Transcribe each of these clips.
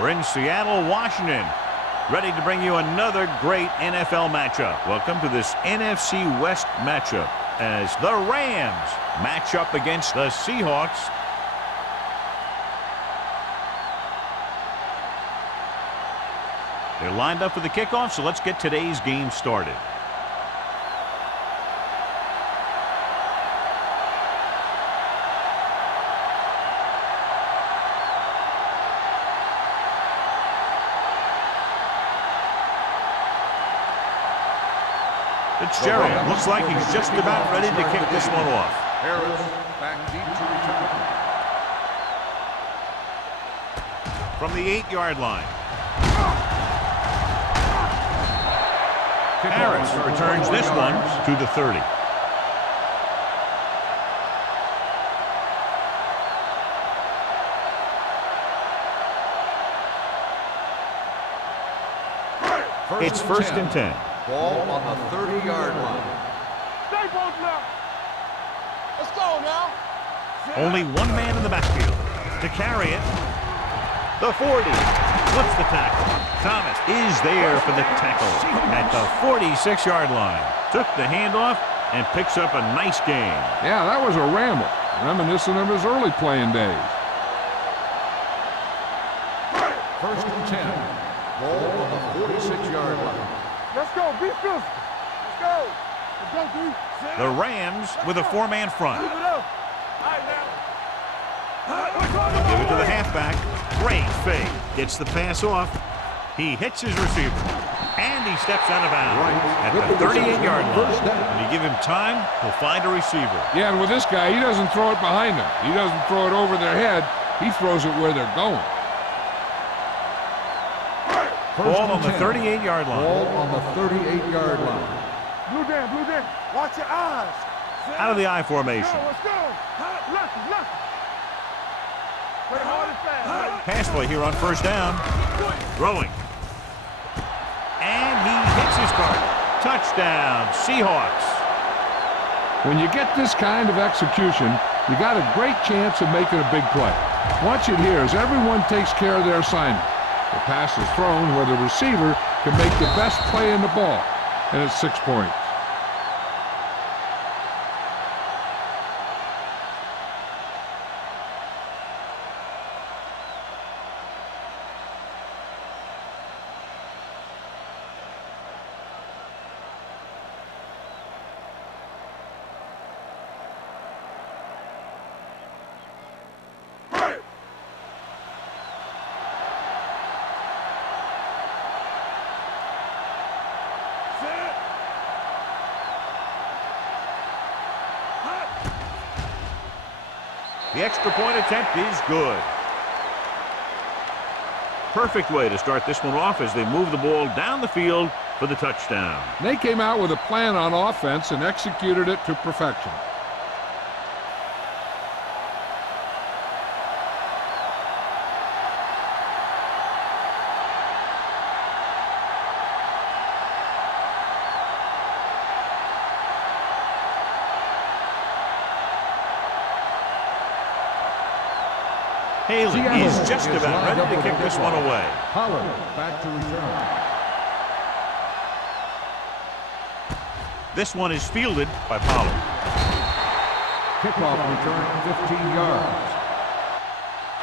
We're in Seattle, Washington, ready to bring you another great NFL matchup. Welcome to this NFC West matchup as the Rams match up against the Seahawks. They're lined up for the kickoff, so let's get today's game started. Fitzgerald looks like he's just about ready to kick this one off. Harris back deep to return. From the 8-yard line. Harris returns this one to the 30. It's first and 10. Ball on the 30-yard line. Stay both now. Let's go now. Only one man in the backfield to carry it. The 40. Flips the tackle. Thomas is there for the tackle at the 46-yard line. Took the handoff and picks up a nice gain. Yeah, that was a ramble, reminiscent of his early playing days. First and 10. Ball on the 46-yard line. Let's go. Be physical. Let's go. Let's go, dude. The Rams with a 4-man front. Move it up. All right, now. Give it to the halfback. Great fake. Gets the pass off. He hits his receiver. And he steps out of bounds at the 38-yard line. When you give him time, he'll find a receiver. Yeah, and with this guy, he doesn't throw it behind them. He doesn't throw it over their head. He throws it where they're going. Ball on the 38-yard line. Ball on the 38-yard line. Blue down, blue down. Watch your eyes. Out of the I formation. Let's go. Left, left. Play hard and fast. Pass play here on first down. Throwing. And he hits his target. Touchdown, Seahawks. When you get this kind of execution, you got a great chance of making a big play. Watch it here as everyone takes care of their assignment. The pass is thrown where the receiver can make the best play in the ball, and it's 6 points. The extra point attempt is good. Perfect way to start this one off as they move the ball down the field for the touchdown. They came out with a plan on offense and executed it to perfection. Haley is just about ready to kick this one away. Pollard back to return. This one is fielded by Pollard. Kickoff return 15 yards.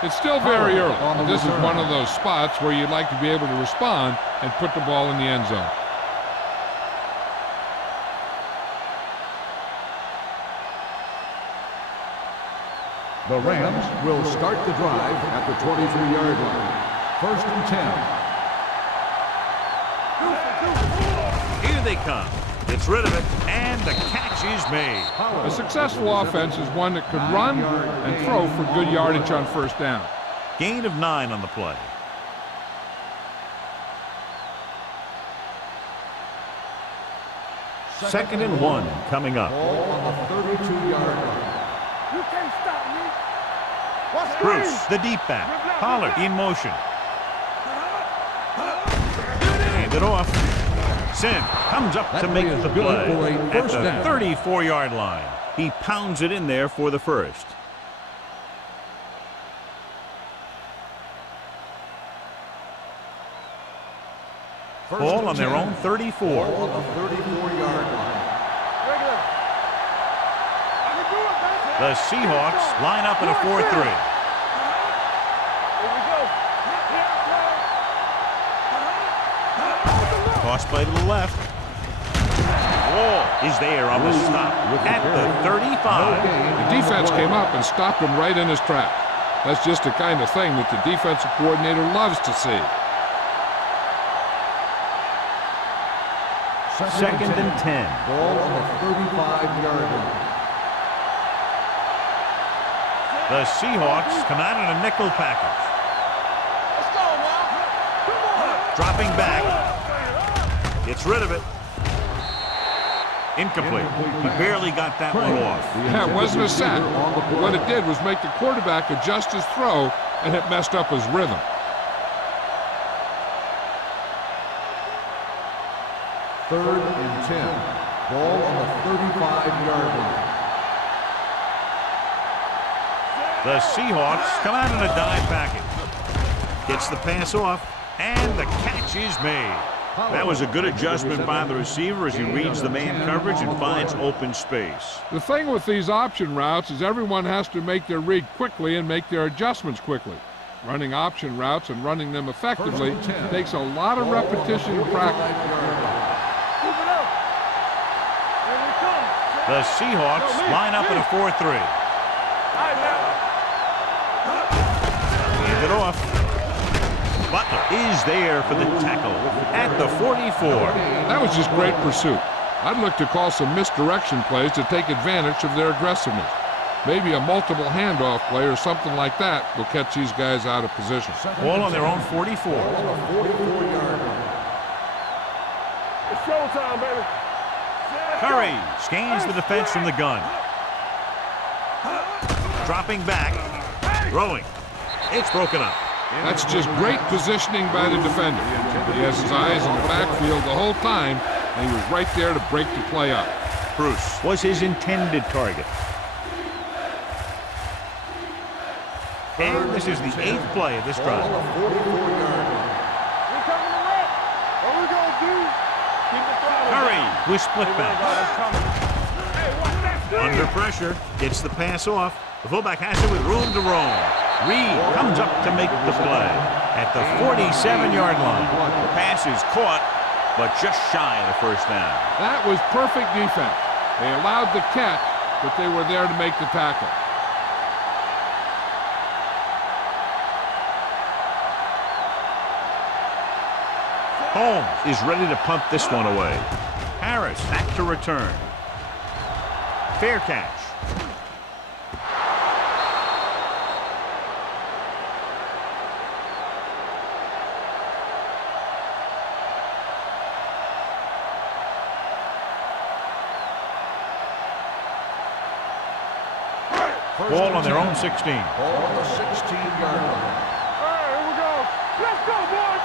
It's still very early. This is one of those spots where you'd like to be able to respond and put the ball in the end zone. The Rams will start the drive at the 23-yard line. First and 10. Here they come. Gets rid of it, and the catch is made. A successful offense is one that could run and throw for good yardage on first down. Gain of 9 on the play. Second and 1 coming up. Ball on the 32-yard line. You can't stop me. Bruce, the deep back. Pollard in motion. Hand it off. Sim comes up to make the play at the 34-yard line. He pounds it in there for the first. Ball on their own 34. Ball on the 34-yard line. The Seahawks line up in a 4-3. Toss play to the left. Wall is there on the stop at the 35. The defense came up and stopped him right in his tracks. That's just the kind of thing that the defensive coordinator loves to see. Second and 10. Ball on the 35-yard line. The Seahawks come out in a nickel package. Let's go now. Dropping back. Gets rid of it. Incomplete. He barely got that one off. Yeah, it wasn't a sack. What it did was make the quarterback adjust his throw, and it messed up his rhythm. Third and 10. Ball on the 35-yard line. The Seahawks come out in a dime package. Gets the pass off, and the catch is made. That was a good adjustment by the receiver as he reads the man coverage and finds open space. The thing with these option routes is everyone has to make their read quickly and make their adjustments quickly. Running option routes and running them effectively takes a lot of repetition and practice. The Seahawks line up in a 4-3. Hand it off. Butler is there for the tackle at the 44. That was just great pursuit. I'd look to call some misdirection plays to take advantage of their aggressiveness. Maybe a multiple handoff play or something like that will catch these guys out of position. Ball on their own 44. It's showtime, baby. Curry scans the defense from the gun. Dropping back. Throwing. It's broken up. That's just great positioning by the defender. He has his eyes in the backfield the whole time, and he was right there to break the play up. Bruce was his intended target. And this is the 8th play of this drive. We coming to wreck. What we gonna do? Keep the throttle Curry down. with split back. Hey, watch that thing. Under pressure, gets the pass off. The fullback has it with room to roam. Reed comes up to make the play at the 47-yard line. The pass is caught, but just shy of the first down. That was perfect defense. They allowed the catch, but they were there to make the tackle. Holmes is ready to punt this one away. Harris back to return. Fair catch. Ball on their own 16. Ball on the 16-yard line. All right, here we go. Let's go, boys.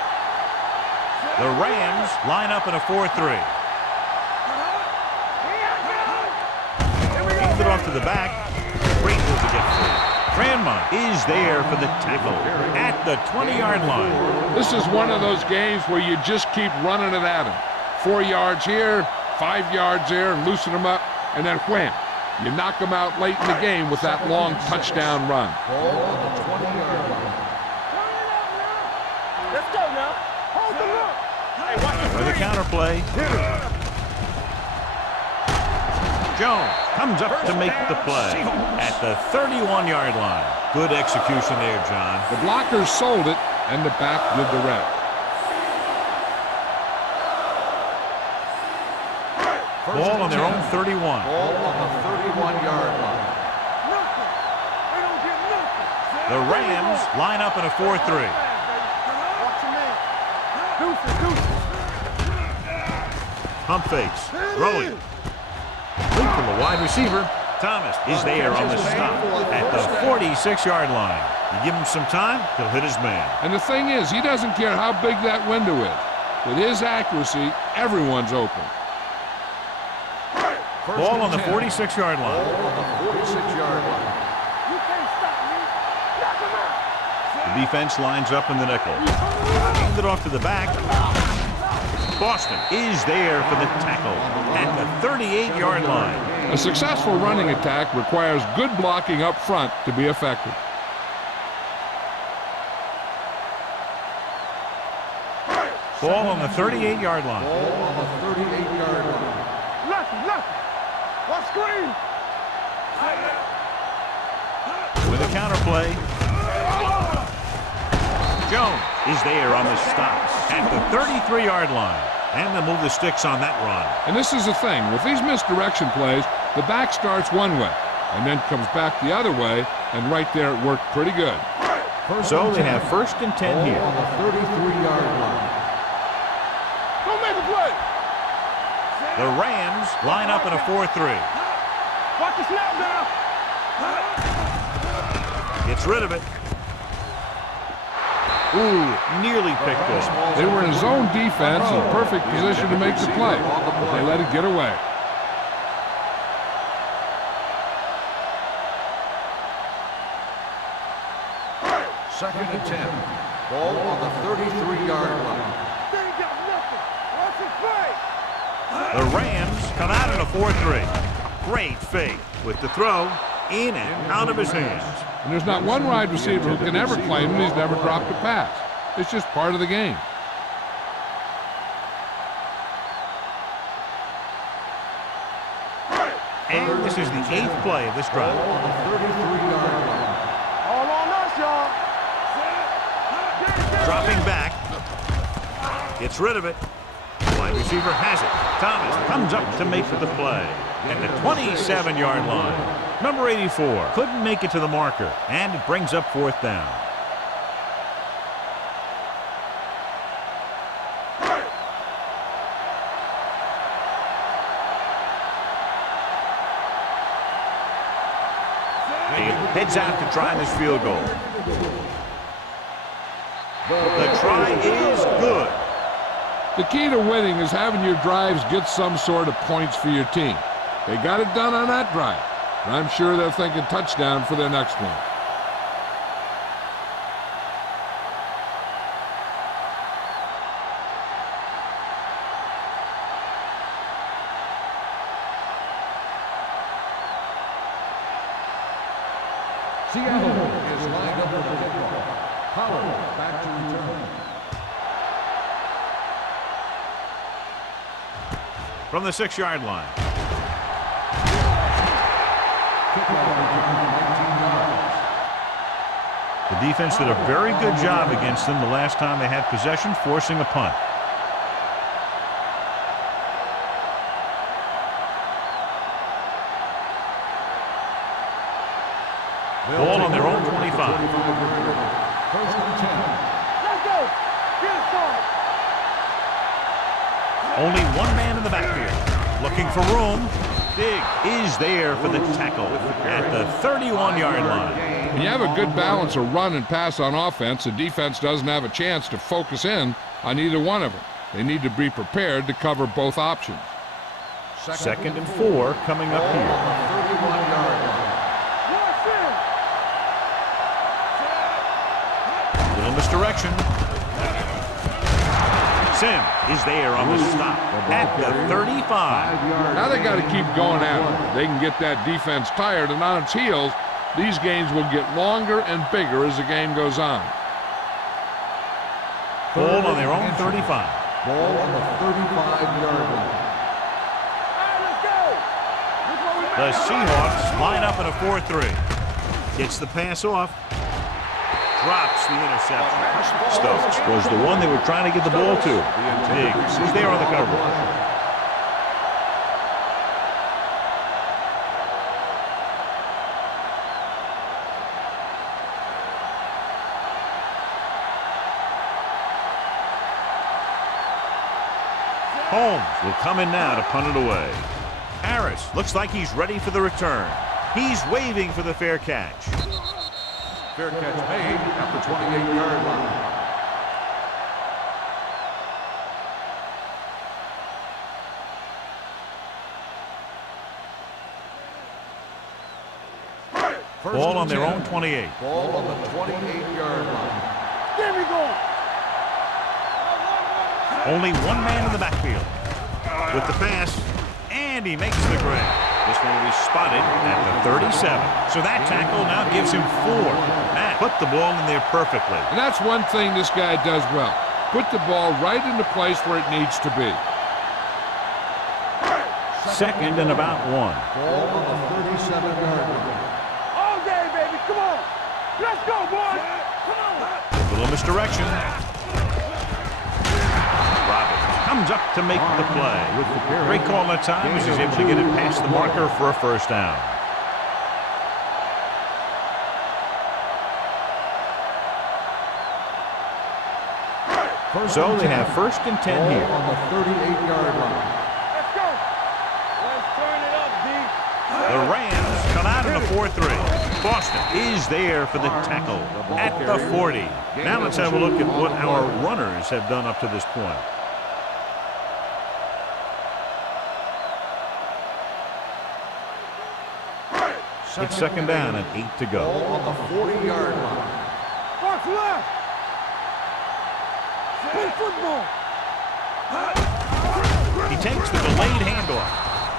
The Rams line up in a 4-3. Hands it off to the back. Great move to get through. Cranmont is there for the tackle at the 20-yard line. This is one of those games where you just keep running it at them. 4 yards here, 5 yards there, and loosen them up, and then wham. You knock them out late in the game with that long touchdown run. Ball on the 20-yard line. Let's go now. Hold the look. Hey, watch the For the counter play. Jones comes up to make the play at the 31-yard line. Good execution there, John. The blockers sold it, and the back did the rest. Ball on their own 31. Ball on the 31-yard line. nothing. They don't get nothing. The Rams line up in a 4-3. Watch your man. Deuces. Pump fakes. Throwing. Leap from the wide receiver. Thomas is there on the stop at the 46-yard line. You give him some time, he'll hit his man. And the thing is, he doesn't care how big that window is. With his accuracy, everyone's open. Ball on the 46-yard line. Ball on the 46-yard line. You can't stop me. Knock him out. The defense lines up in the nickel. Hand it off to the back. Boston is there for the tackle at the 38-yard line. A successful running attack requires good blocking up front to be effective. Ball on the 38-yard line. Ball on the 38-yard line. Left. What screen? With a counterplay. Jones is there on the stop at the 33-yard line. And they'll move the sticks on that run. And this is the thing. With these misdirection plays, the back starts one way and then comes back the other way, and right there it worked pretty good. So they have first and 10 here. On the 33-yard line. Don't make a play. The Rams line up in a 4-3. Watch the snap now. Gets rid of it. Ooh, nearly picked off. They were in zone defense in perfect position to make the play, but they let it get away. Second and 10. Ball on the 33-yard line. They ain't got nothing. Watch it play. The Rams come out in a 4-3. Great fake with the throw in and out of his hands. And there's not one wide receiver who can ever claim that he's never dropped a pass. It's just part of the game. And this is the 8th play of this drive. On the 33-yard line. All on us, y'all. Dropping back. Gets rid of it. Wide receiver has it. Thomas comes up to make the play at the 27-yard line. Number 84 couldn't make it to the marker, and it brings up 4th down. Heads out to try this field goal. The try is good. The key to winning is having your drives get some sort of points for your team. They got it done on that drive, and I'm sure they're thinking touchdown for their next one. Seattle is lined up with the football. Pollard back to return. From the 6-yard line. Kickoff return 19 yards. The defense did a very good job against them the last time they had possession, forcing a punt. Ball on their own 25. First and 10. Let's go. Get it started. Only one man in the backfield. Looking for room. Dig is there for the tackle at the 31-yard line. When you have a good balance of run and pass on offense, the defense doesn't have a chance to focus in on either one of them. They need to be prepared to cover both options. Second and 4 coming up here. 31-yard line. Little misdirection. Sim is there on the stop at the 35. Now they got to keep going at it. They can get that defense tired and on its heels. These games will get longer and bigger as the game goes on. Ball on their own 35. Ball on the 35-yard line. The Seahawks line up in a 4-3. Gets the pass off. Drops the interception. Stokes was the one they were trying to get the ball to. Diggs is there on the cover. Holmes will come in now to punt it away. Harris looks like he's ready for the return. He's waving for the fair catch. Fair catch made at the 28-yard line. Ball on their own 28. Ball on the 28-yard line. There we go. Only one man in the backfield. With the pass, and he makes the grab. This one will be spotted at the 37. So that tackle now gives him 4. Matt put the ball in there perfectly. And that's one thing this guy does well. Put the ball right in the place where it needs to be. Second and about 1. Ball on the 37-yard line. All day, baby. Come on. Let's go, boys. Come on. A little misdirection. Roberts comes up to make the play. Great call that time as he's able to get it past the marker for a first down. So they have first and 10 here. On the 38-yard line. Let's go. Let's turn it up, D. The Rams come out in a 4-3. Boston is there for the tackle at the 40. Now let's have a look at what our runners have done up to this point. It's second down and 8 to go. Ball on the 40-yard line. Watch left. Play football. He takes the delayed handoff.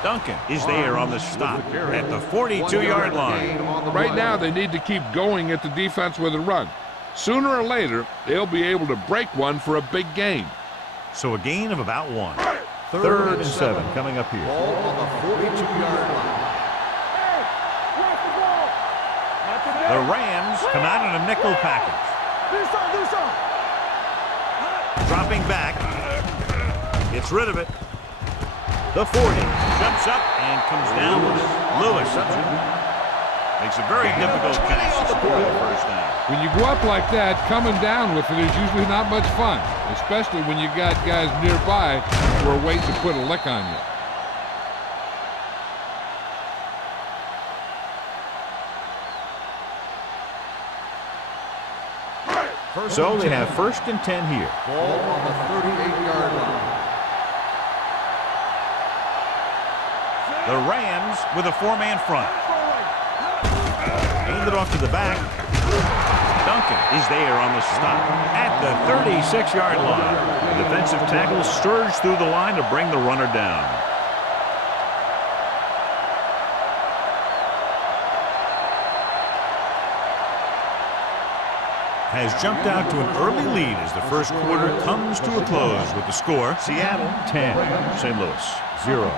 Duncan is there on the stop at the 42-yard line. Right now, they need to keep going at the defense with a run. Sooner or later, they'll be able to break one for a big gain. So a gain of about 1. Third and 7 coming up here. Ball on the 42-yard line. Hey, watch the ball. Not today. The Rams come out in a nickel package. Do something. Dropping back. Gets rid of it. The 40 jumps up and comes down with it. Lewis makes a very difficult catch to score the first down. When you go up like that, coming down with it is usually not much fun, especially when you got guys nearby who are waiting to put a lick on you. So they have first and 10 here. Ball on the 38-yard line. The Rams with a 4-man front. Hand it off to the back. Duncan is there on the stop at the 36-yard line. The defensive tackle surged through the line to bring the runner down. Has jumped out to an early lead as the first quarter comes to a close with the score. Seattle 10, St. Louis 0.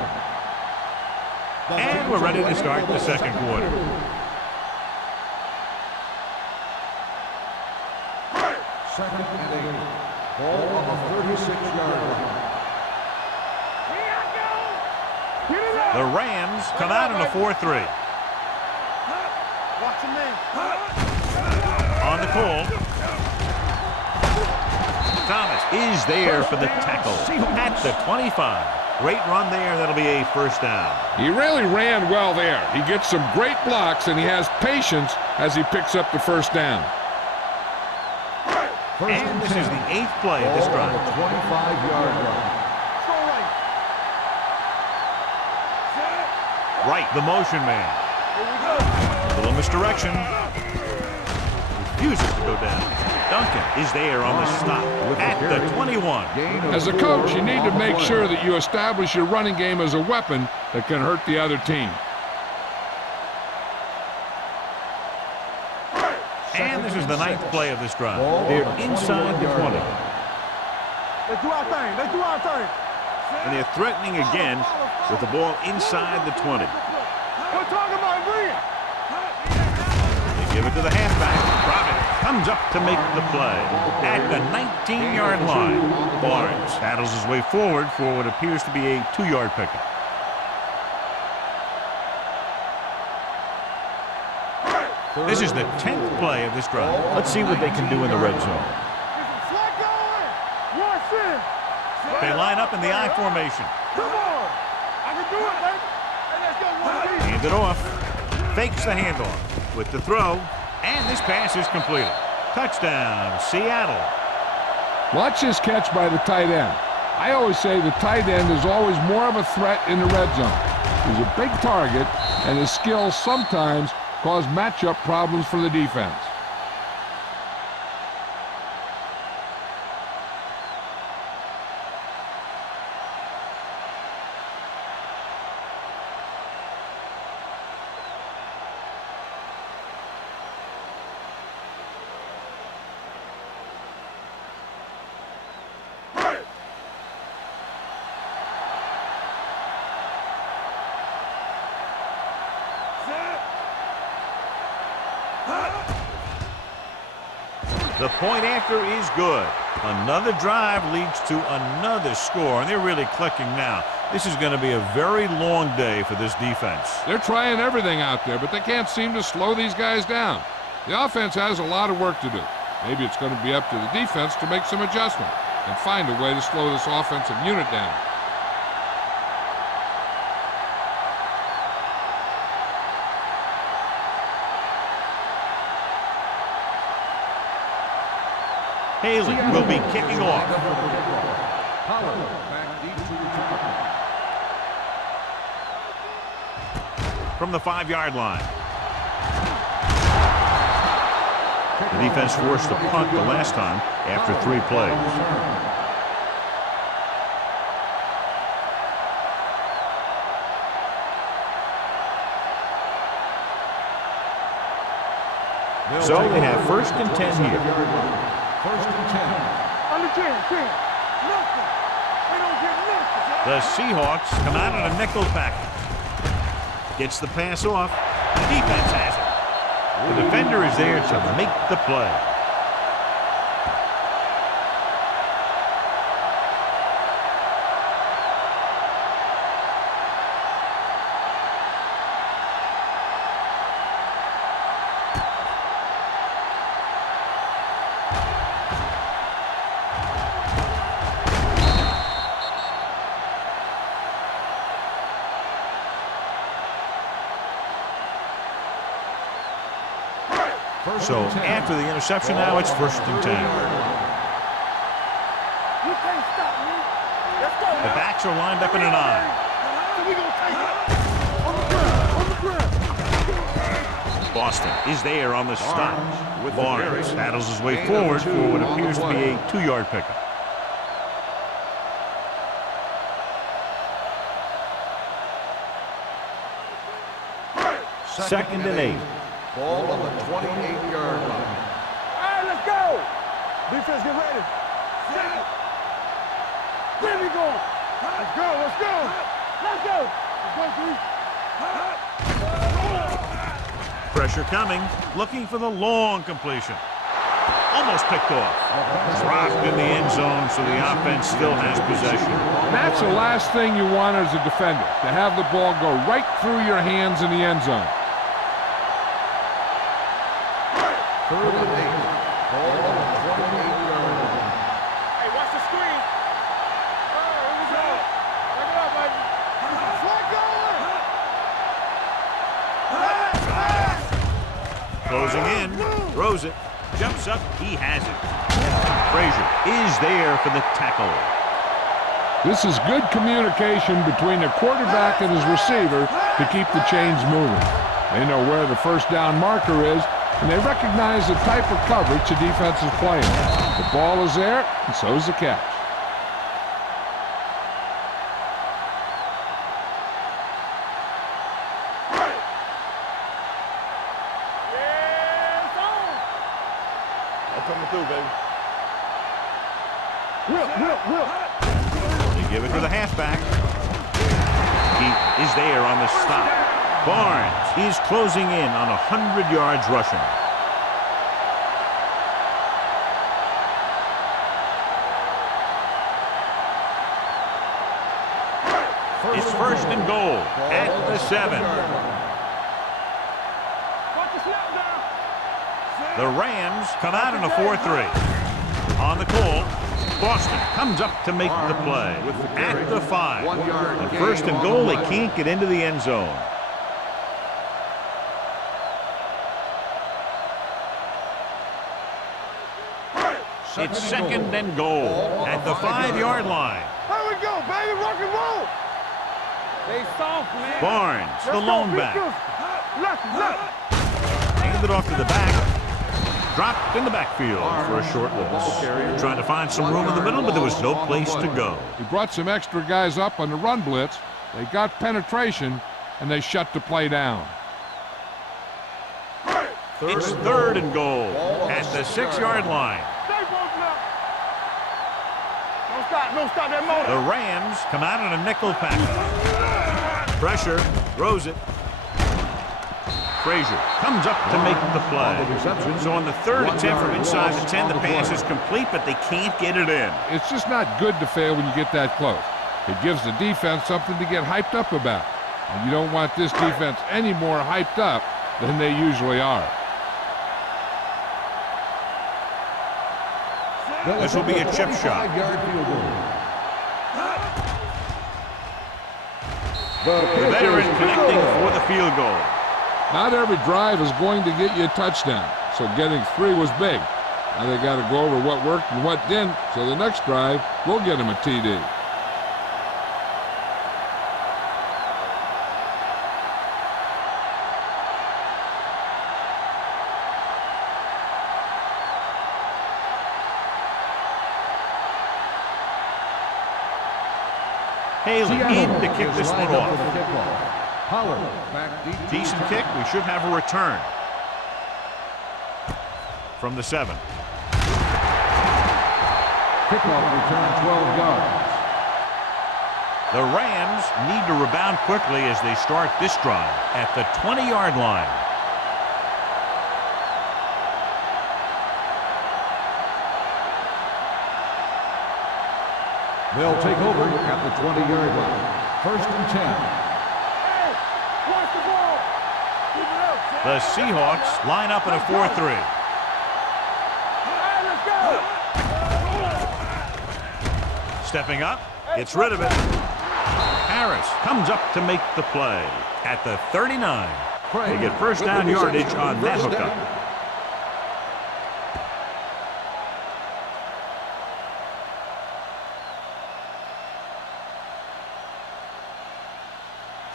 And we're ready to start the second quarter. Second and 8. Ball on the 36-yard line. The Rams come out in a 4-3. Watch him in. On the call. Thomas is there for the tackle at the 25. Great run there. That'll be a first down. He really ran well there. He gets some great blocks, and he has patience as he picks up the first down. And this is the 8th play of this Ball on drive. the 25-yard line. Right, the motion man. A little misdirection. Refuses to go down. Duncan is there on the stop at the 21. As a coach, you need to make sure that you establish your running game as a weapon that can hurt the other team. And this is the 9th play of this drive. They're inside the 20. Let's do our thing. Let's do our thing. And they're threatening again with the ball inside the 20. We're talking about brilliant. They give it to the halfback. Robin comes up to make the play at the 19-yard line. Barnes battles his way forward for what appears to be a 2-yard pickup. This is the 10th play of this drive. Let's see what they can do in the red zone. They line up in the I formation. Come on. I can do it, baby. Hey, let's go, one. Hand it off. Fakes the handoff with the throw. And this pass is completed. Touchdown, Seattle. Watch this catch by the tight end. I always say the tight end is always more of a threat in the red zone. He's a big target, and his skills sometimes cause matchup problems for the defense. The point after is good. Another drive leads to another score, and they're really clicking now. This is going to be a very long day for this defense. They're trying everything out there, but they can't seem to slow these guys down. The offense has a lot of work to do. Maybe it's going to be up to the defense to make some adjustment and find a way to slow this offensive unit down. Haley will be kicking off. From the 5-yard line. The defense forced a punt the last time after 3 plays. So they have 1st and 10 here. 1st and 10. Under 10. Nothing. They don't get nothing. The Seahawks come out in a nickel package. Gets the pass off. The defense has it. The defender is there to make the play. So after the interception, now it's 1st and 10. You can't stop me. Let's go. The backs are lined up in an I. We gonna take it. On the ground. Boston is there on the stop. Barnes battles his way forward for what appears to be a 2-yard pickup. Second and 8. Ball on the 28-yard line. All right, let's go. Defense, get ready. Set it. Where we going? Let's go. Let's go. Let's go, Grease. Pressure coming, looking for the long completion. Almost picked off. Dropped in the end zone, so the offense still has possession. That's the last thing you want as a defender, to have the ball go right through your hands in the end zone. 3rd and 8. Ball on the 28-yard line. Hey, watch the screen. Here we go. Bring it up, baby. Closing in, throws it, jumps up, he has it. Frazier is there for the tackle. This is good communication between the quarterback and his receiver to keep the chains moving. They know where the 1st down marker is, and they recognize the type of coverage the defense is playing. The ball is there, and so is the catch. Yeah, it's on. I'm coming through, baby. Whip. You give it to the halfback. He is there on the stop. Barnes is closing in on 100 yards rushing. It's 1st and goal at the 7. Watch the snap down. The Rams come out in a 4-3. On the call, Boston comes up to make the play at the 5. On 1st and goal, they can't get into the end zone. It's 2nd and goal at the 5-yard line. Here we go, baby. Rock and roll. They soft, man. Barnes, the lone back. Left. Handed off to the back. Dropped in the backfield for a short loss. Trying to find some room in the middle, but there was no place to go. He brought some extra guys up on the run blitz. They got penetration, and they shut the play down. It's 3rd and goal at the 6-yard line. Don't stop that motor. The Rams come out in a nickel package. Pressure, throws it. Frazier comes up to make the play. So on the third attempt from inside the 10, the pass is complete, but they can't get it in. It's just not good to fail when you get that close. It gives the defense something to get hyped up about. And you don't want this defense any more hyped up than they usually are. This will be a chip shot. The veteran connecting for the field goal. Not every drive is going to get you a touchdown, so getting 3 was big. Now they got to go over what worked and what didn't, so the next drive will get them a TD. Haley in to kick this one off. Decent kick. We should have a return. From the 7. Kickoff return 12 yards. The Rams need to rebound quickly as they start this drive at the 20-yard line. They'll take over at the 20-yard line. 1st and 10. Hey, watch the ball. Keep it up, Sam. The Seahawks line up in a 4-3. Hey, let's go. Stepping up, gets rid of it. Harris comes up to make the play at the 39. They get first down yardage on that hookup.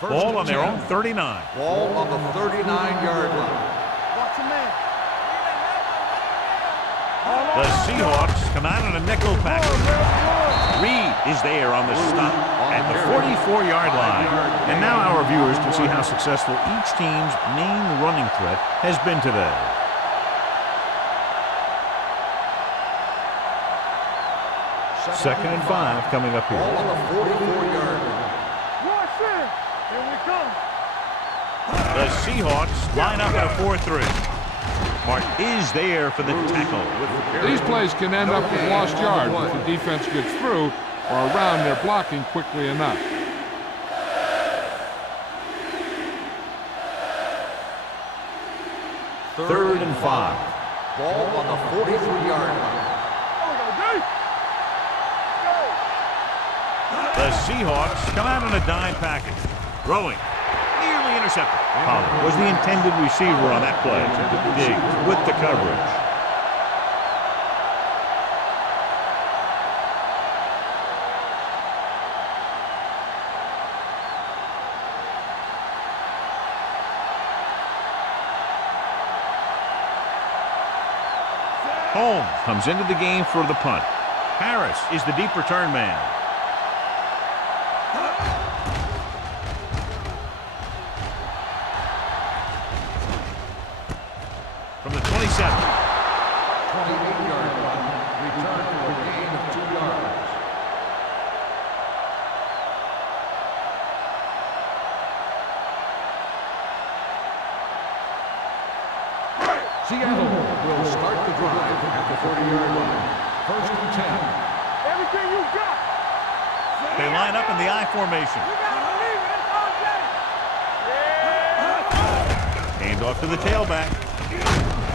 Ball on their own 39. Ball on the 39-yard line. Watch your man. The Seahawks come out in a nickel package. Reed is there on the stop at the 44-yard line. And now our viewers can see how successful each team's main running threat has been today. Second and 5 coming up here. Ball on the 44-yard line. Watch it. Here we come. The Seahawks line up in a 4-3. Martin is there for the tackle. These plays can end up with lost yards if the defense gets through or around their blocking quickly enough. Third and 5. Ball on the 43-yard line. The Seahawks come out in a dime package. Throwing. Nearly intercepted. Pollard was the intended receiver on that play. Diggs with the coverage. Holmes comes into the game for the punt. Harris is the deep return man. From the 27. 28-yard line. Return for a gain of 2 yards. Seattle will start the drive at the 40-yard line. 1st and 10. Everything you got. They line up in the I formation. You gotta believe it. It's all day. Hand off to the tailback.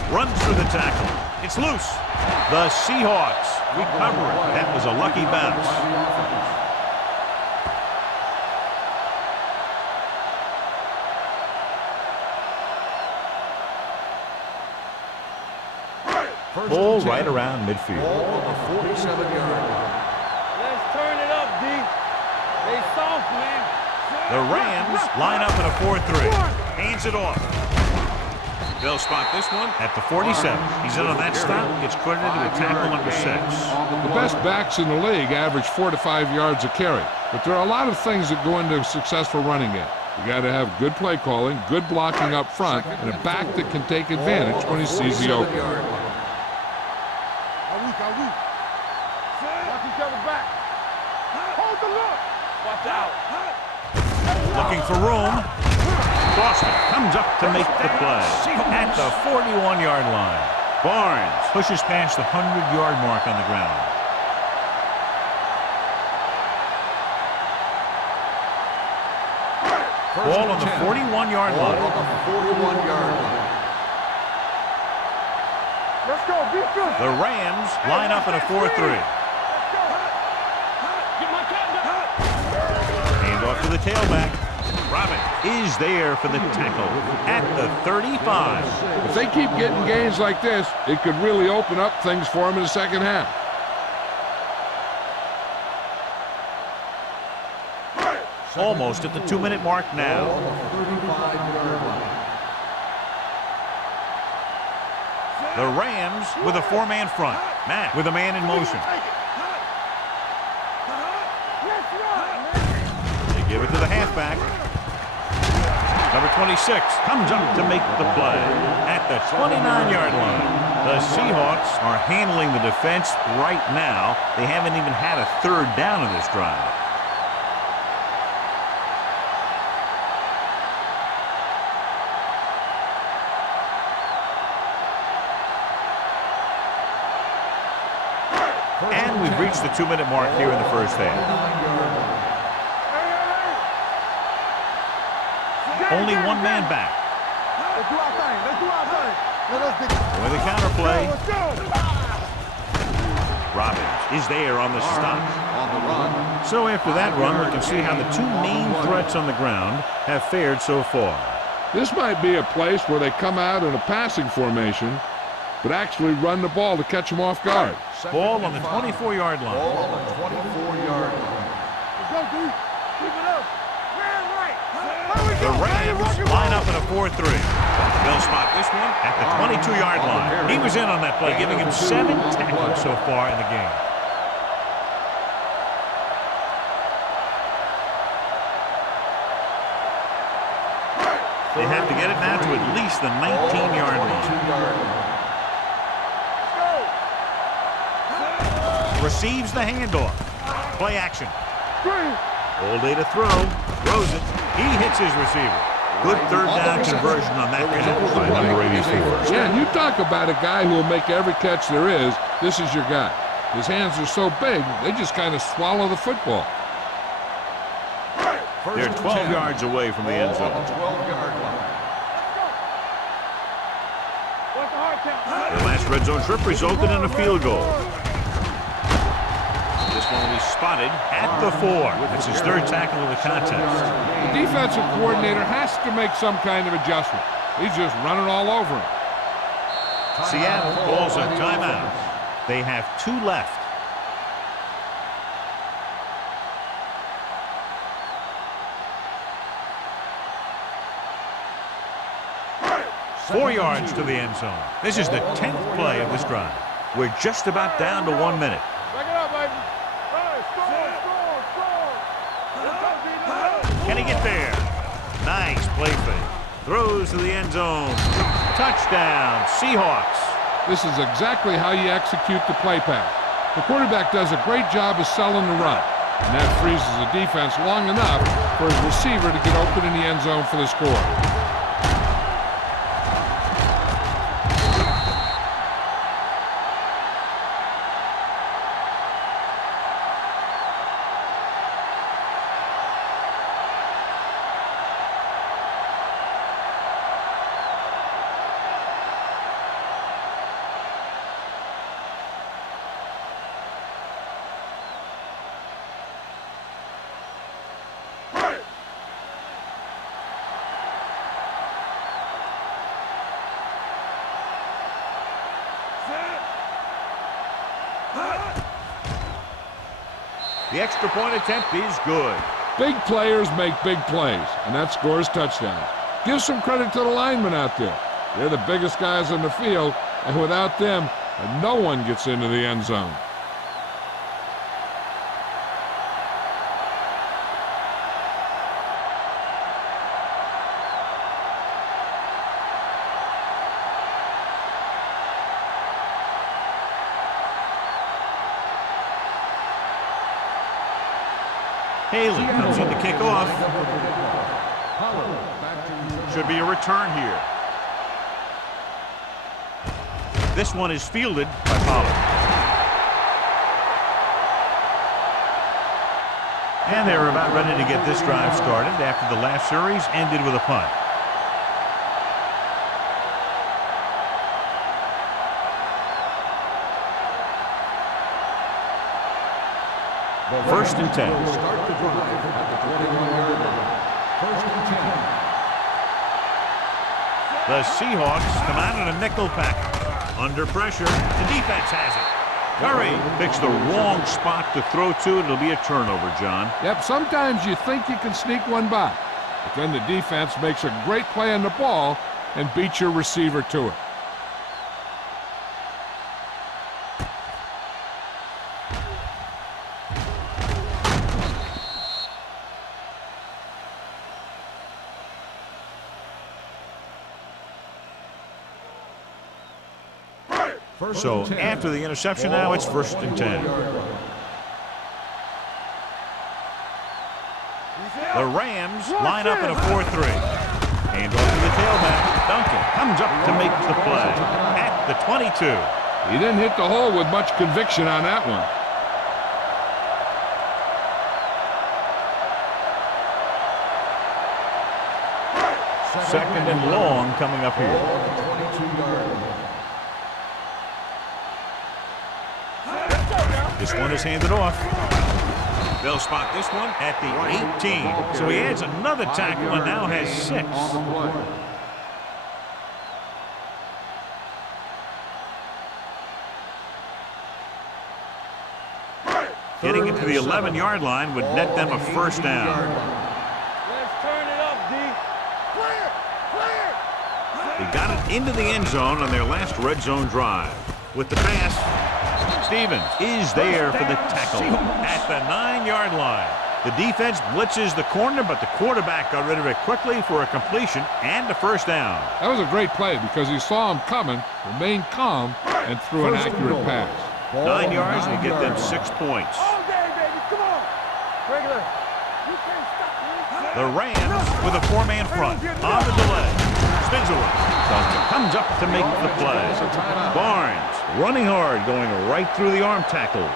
Runs through the tackle. It's loose. The Seahawks recover it. That was a lucky bounce. Ball right around midfield. Ball on the 47-yard line. Let's turn it up, D. They soft, man. The Rams line up in a 4-3. Hands it off. They'll spot this one at the 47. He's in on that stop. Gets credited with tackle number 6. The best backs in the league average 4 to 5 yards a carry. But there are a lot of things that go into a successful running game. You got to have good play calling, good blocking up front, and a back that can take advantage when he sees the opening. Watch each other back. Hold the look. Watch out. Looking for room. Crossman comes up to make the play at the 41-yard line. Barnes pushes past the 100-yard mark on the ground. Ball on the 41-yard line. On the 41-yard line. Let's go. Be good. The Rams line up in a 4-3. Hand off to the tailback. Robin is there for the tackle at the 35. If they keep getting gains like this, it could really open up things for them in the second half. Almost at the 2-minute mark now. On the 35-yard line. The Rams with a 4-man front. Matt with a man in motion. They give it to the halfback. Number 26 comes up to make the play at the 29-yard line. The Seahawks are handling the defense right now. They haven't even had a third down in this drive. And we've reached the 2-minute mark here in the first half. Only one man back. Let's do our thing. Let's do our thing. With a counterplay. Let's go. Robbins is there on the stop. On the run. So after that run, we can see how the two main threats on the ground have fared so far. This might be a place where they come out in a passing formation, but actually run the ball to catch them off guard. Ball on the 24-yard line. Ball on the 24-yard line. Let's go, D. Keep it up. Man, right. The Rams line up in a 4-3. They'll spot this one at the 22-yard line. He was in on that play, giving him 7 tackles so far in the game. They have to get it now to at least the 19-yard line. Receives the handoff. Play action. All day to throw. Throws it. He hits his receiver. Good third down conversion on that catch by number 84. Yeah, and you talk about a guy who will make every catch there is. This is your guy. His hands are so big, they just kind of swallow the football. They're 12 yards away from the end zone. On the 12-yard line. The last red zone trip resulted in a field goal. This one will be spotted at the 4. That's his third tackle of the contest. The defensive coordinator has to make some kind of adjustment. He's just running all over him. Seattle calls a timeout. They have 2 left. Four yards to the end zone. This is the 10th play of this drive. We're just about down to 1 minute. Back it up, baby. Hey, score. Can he get there? Nice play fake. Throws to the end zone. Touchdown, Seahawks. This is exactly how you execute the play pass. The quarterback does a great job of selling the run, and that freezes the defense long enough for his receiver to get open in the end zone for the score. The extra point attempt is good. Big players make big plays, and that scores touchdowns. Give some credit to the linemen out there. They're the biggest guys on the field, and without them, no one gets into the end zone. Haley comes in to kick off. Should be a return here. This one is fielded by Pollard. And they're about ready to get this drive started after the last series ended with a punt. First and 10. Will start the drive at the 21-yard line. First and 10. The Seahawks come out in a nickel pack. Under pressure, the defense has it. Curry picks the wrong spot to throw to. It'll be a turnover, John. Yep, sometimes you think you can sneak one by, but then the defense makes a great play on the ball and beats your receiver to it. So after the interception now, it's first and 10. The Rams line up in a 4-3. Hand off to the tailback. Duncan comes up to make the play at the 22. He didn't hit the hole with much conviction on that one. Second and long coming up here. 22-yard line. This one is handed off. They'll spot this one at the 18. So he adds another tackle and now has 6. Getting into the 11-yard line would net them a first down. Let's turn it up, D. Clear! Clear! They got it into the end zone on their last red zone drive. With the pass, Stevens is there for the tackle at the 9-yard line. The defense blitzes the corner, but the quarterback got rid of it quickly for a completion and a first down. That was a great play because he saw him coming, remained calm, and threw an accurate pass. 9 yards will get them 6 points. All day, baby. Come on. Regular. You can't stop me. The Rams with a 4-man front on the delay. Spins away. Duncan comes up to make the play. Barnes running hard, going right through the arm tackles.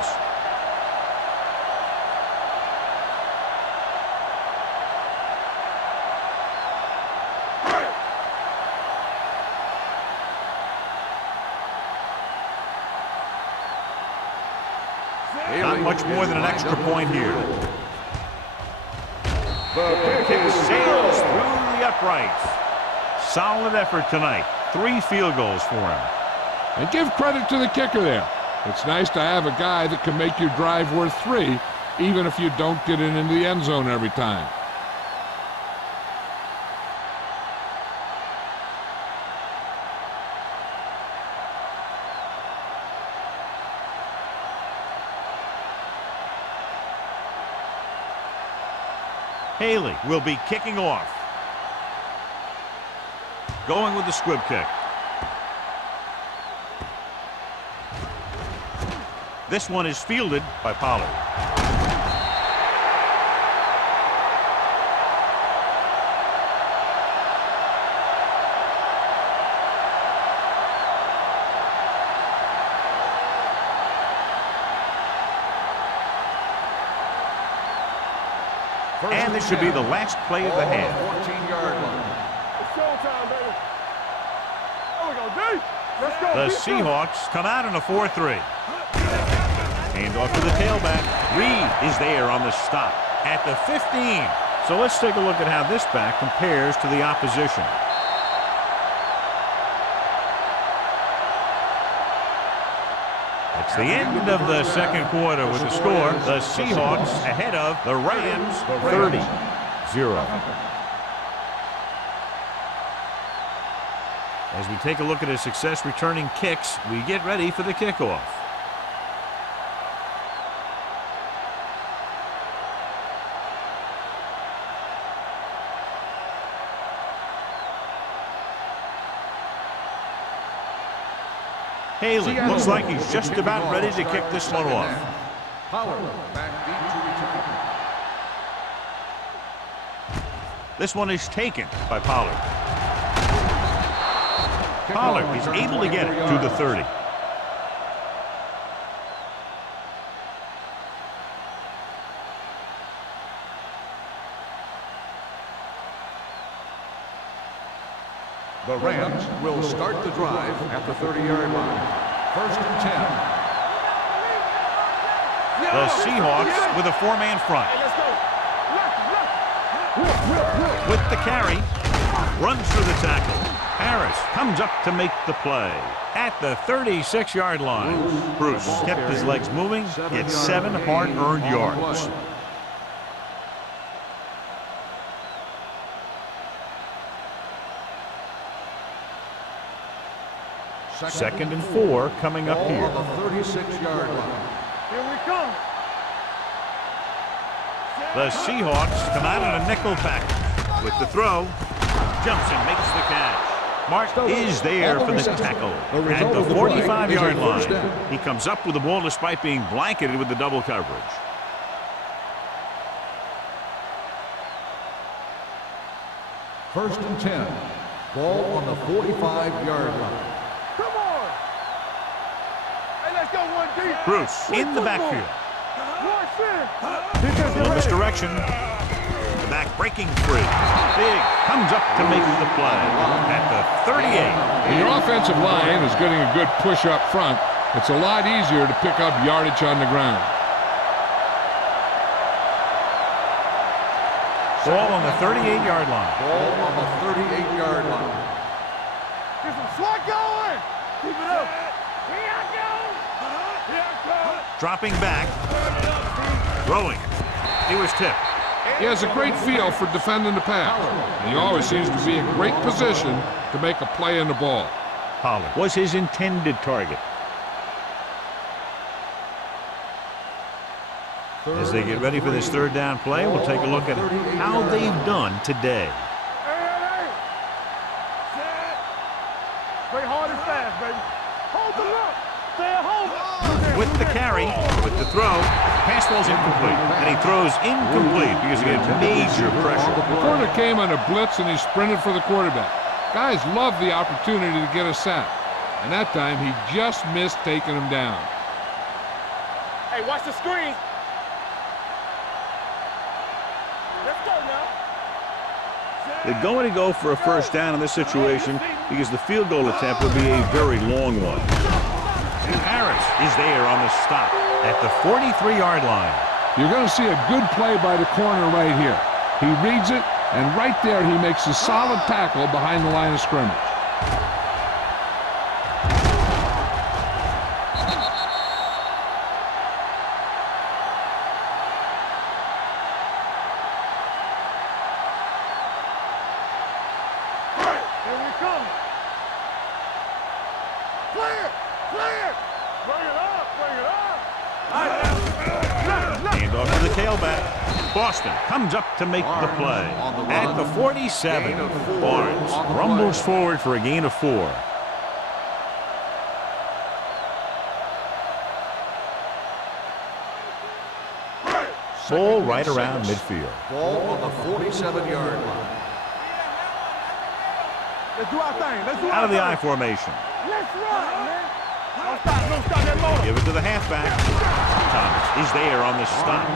Not much more than an extra point here. The kick sails through the uprights. Solid effort tonight. 3 field goals for him. And give credit to the kicker there. It's nice to have a guy that can make your drive worth 3, even if you don't get it into the end zone every time. Haley will be kicking off. Going with the squib kick. This one is fielded by Pollard. And this should be the last play of the half. 14-yard line. It's showtime, baby. There we go, D. Let's go. The Seahawks come out in a 4-3. Hand off to the tailback. Reed is there on the stop at the 15. So let's take a look at how this back compares to the opposition. It's the end of the second quarter with the score. The Seahawks ahead of the Rams 30-0. As we take a look at his success returning kicks, we get ready for the kickoff. Haley looks like he's just about ready to kick this one off. Pollard back deep to return. This one is taken by Pollard. Pollard is able to get it to the 30. The Rams will start the drive at the 30-yard line. 1st and 10. The Seahawks with a 4-man front. With the carry, runs through the tackle. Harris comes up to make the play at the 36-yard line. Bruce kept his legs moving, gets 7 hard-earned yards. Second and 4 coming up here. On the 36-yard line. Here we come. The Seahawks come out in a nickel package. With the throw, jumps and makes the catch. Mark is there for the tackle at the 45-yard line. He comes up with the ball despite being blanketed with the double coverage. First and 10. Ball on the 45-yard line. Come on. Hey, let's go one deep. Bruce in the backfield. Defense In misdirection. The back breaking free. Big comes up to make the play at the 38. When your offensive line is getting a good push up front, it's a lot easier to pick up yardage on the ground. Ball on the 38-yard line. Ball on the 38-yard line. Get some swat going. Keep it up. Here I go. Here I come. Dropping back. Throwing. He was tipped. He has a great feel for defending the pass, and he always seems to be in great position to make a play in the ball. Pollard was his intended target. As they get ready for this third down play, we'll take a look at how they've done today. Hey. Play hard and fast, baby. Hold the look. Stay at home. With the carry, with the throw, pass ball's incomplete. And he throws incomplete because he had major pressure. The corner came on a blitz and he sprinted for the quarterback. Guys love the opportunity to get a sack. And that time he just missed taking him down. Hey, watch the screen. Let's go now. They're going to go for a first down in this situation because the field goal attempt will be a very long one. Harris is there on the stop at the 43-yard line. You're going to see a good play by the corner right here. He reads it, and right there he makes a solid tackle behind the line of scrimmage. Here we come. Clear. Bring it up. Hand off to the tailback. Boston comes up to make the play at the 47. Barnes rumbles forward for a gain of 4. Ball right around midfield. Ball on the 47-yard line. Let's do our thing. Out of the I formation. Let's run, man. Don't stop that motor. Give it to the halfback. Thomas is there on the stop.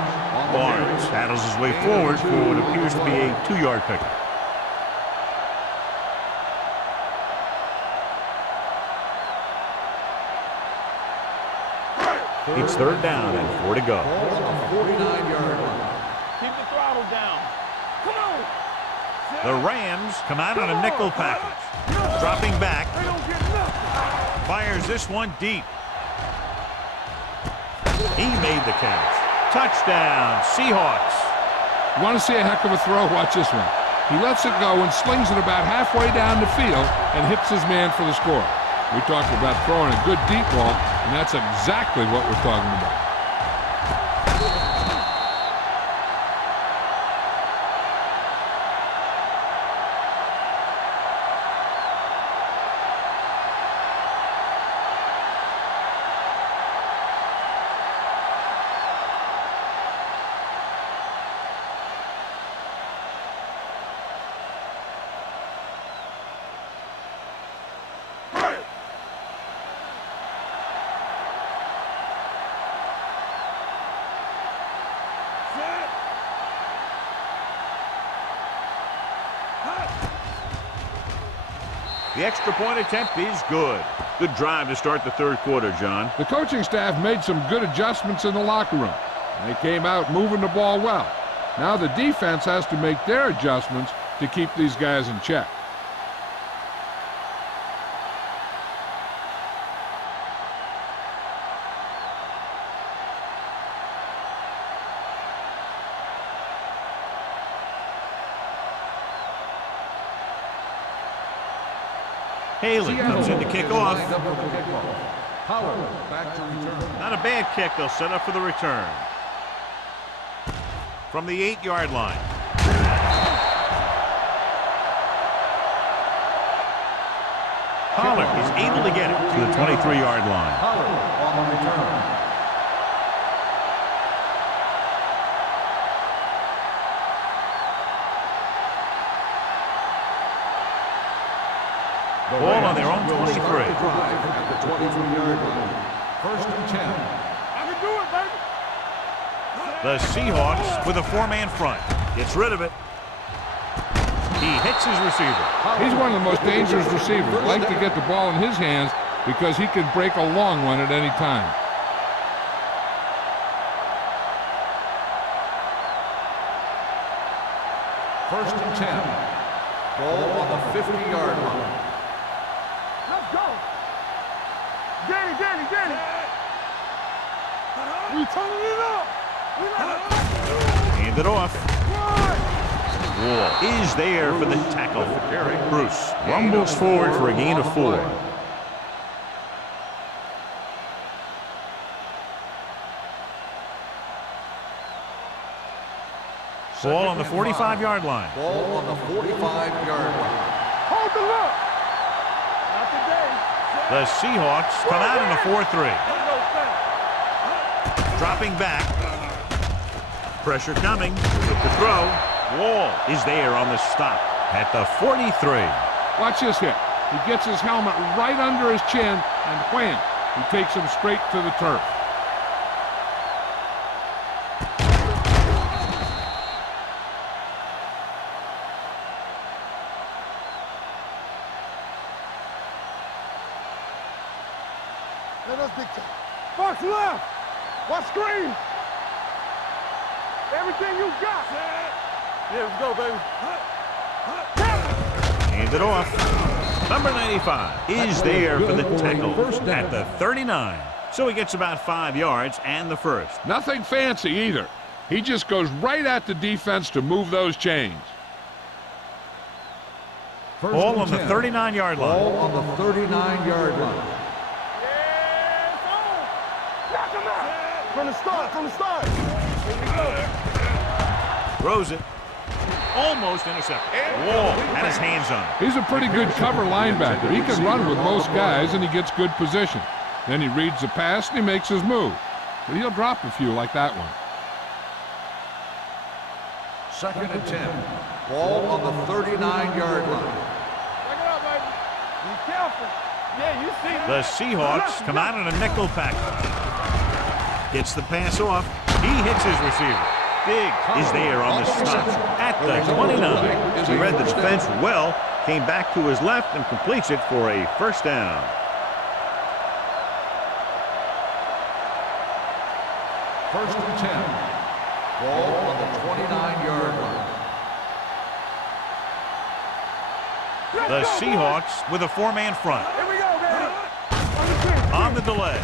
Barnes paddles his way forward for what appears to be a 2-yard pickup. It's third down and 4 to go. Ball on the 49-yard line. Keep the throttle down. Come on. The Rams come out on a nickel package. Dropping back. They don't get nothing. Fires this one deep. He made the catch. Touchdown, Seahawks. You want to see a heck of a throw? Watch this one. He lets it go and slings it about halfway down the field and hits his man for the score. We talked about throwing a good deep ball, and that's exactly what we're talking about. The extra point attempt is good. Good drive to start the third quarter, John. The coaching staff made some good adjustments in the locker room. They came out moving the ball well. Now the defense has to make their adjustments to keep these guys in check. Haley comes in to kick off. Howard back to return. Not a bad kick. They'll set up for the return. From the 8-yard line. Pollard is able to get it to the 23-yard line. Howard on the return. Ball on their own 23. Drive at the 23-yard line. First and 10. I can do it, baby. The Seahawks with a 4-man front. Gets rid of it. He hits his receiver. He's one of the most dangerous receivers. Like to get the ball in his hands because he can break a long one at any time. First and 10. Ball on the 50-yard line. Let's go. Get it. We turning it up. Hand it off. Wall is there for the tackle. Bruce rumbles forward for a gain of 4. Ball on the 45-yard line. Ball on the 45-yard line. Hold the look. Not today. The Seahawks come out in a 4-3. Dropping back. Pressure coming. With the throw. Wall is there on the stop at the 43. Watch this hit. He gets his helmet right under his chin, and wham, he takes him straight to the turf. Let us big time. Box left. Watch screen. Everything you got. Yeah, let's go, baby. Hand it off. Number 95 is there for the tackle at the 39. So he gets about 5 yards and the first. Nothing fancy either. He just goes right at the defense to move those chains. Ball on the 39-yard line. Ball on the 39-yard line. Knock him out. From the start. Here we go. Throws it. Almost intercepted. Wall had his hands on it. He's a pretty good cover linebacker. He can run with most guys, and he gets good position. Then he reads the pass, and he makes his move. But he'll drop a few like that one. Second and 10. Ball on the 39-yard line. Check it out, baby. Be careful. Yeah, you see. The Seahawks come out in a nickel pack. Gets the pass off. He hits his receiver. Big is there on the stop at the 29. He read the defense well, came back to his left and completes it for a first down. First and 10. Ball on the 29-yard line. The Seahawks with a 4-man front. Here we go, baby. On the delay.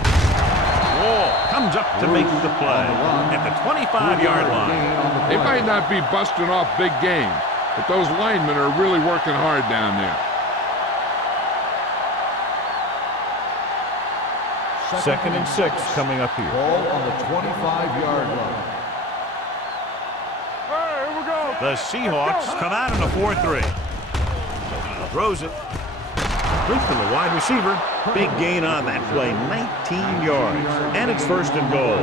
Wall comes up to make the play at the 25-yard line. They might not be busting off big games, but those linemen are really working hard down there. Second and 6 coming up here. Ball on the 25-yard line. Hey, here we go. The Seahawks come out in a 4-3. Throws it. Complete to the wide receiver. Big gain on that play, 19 yards. And it's first and goal.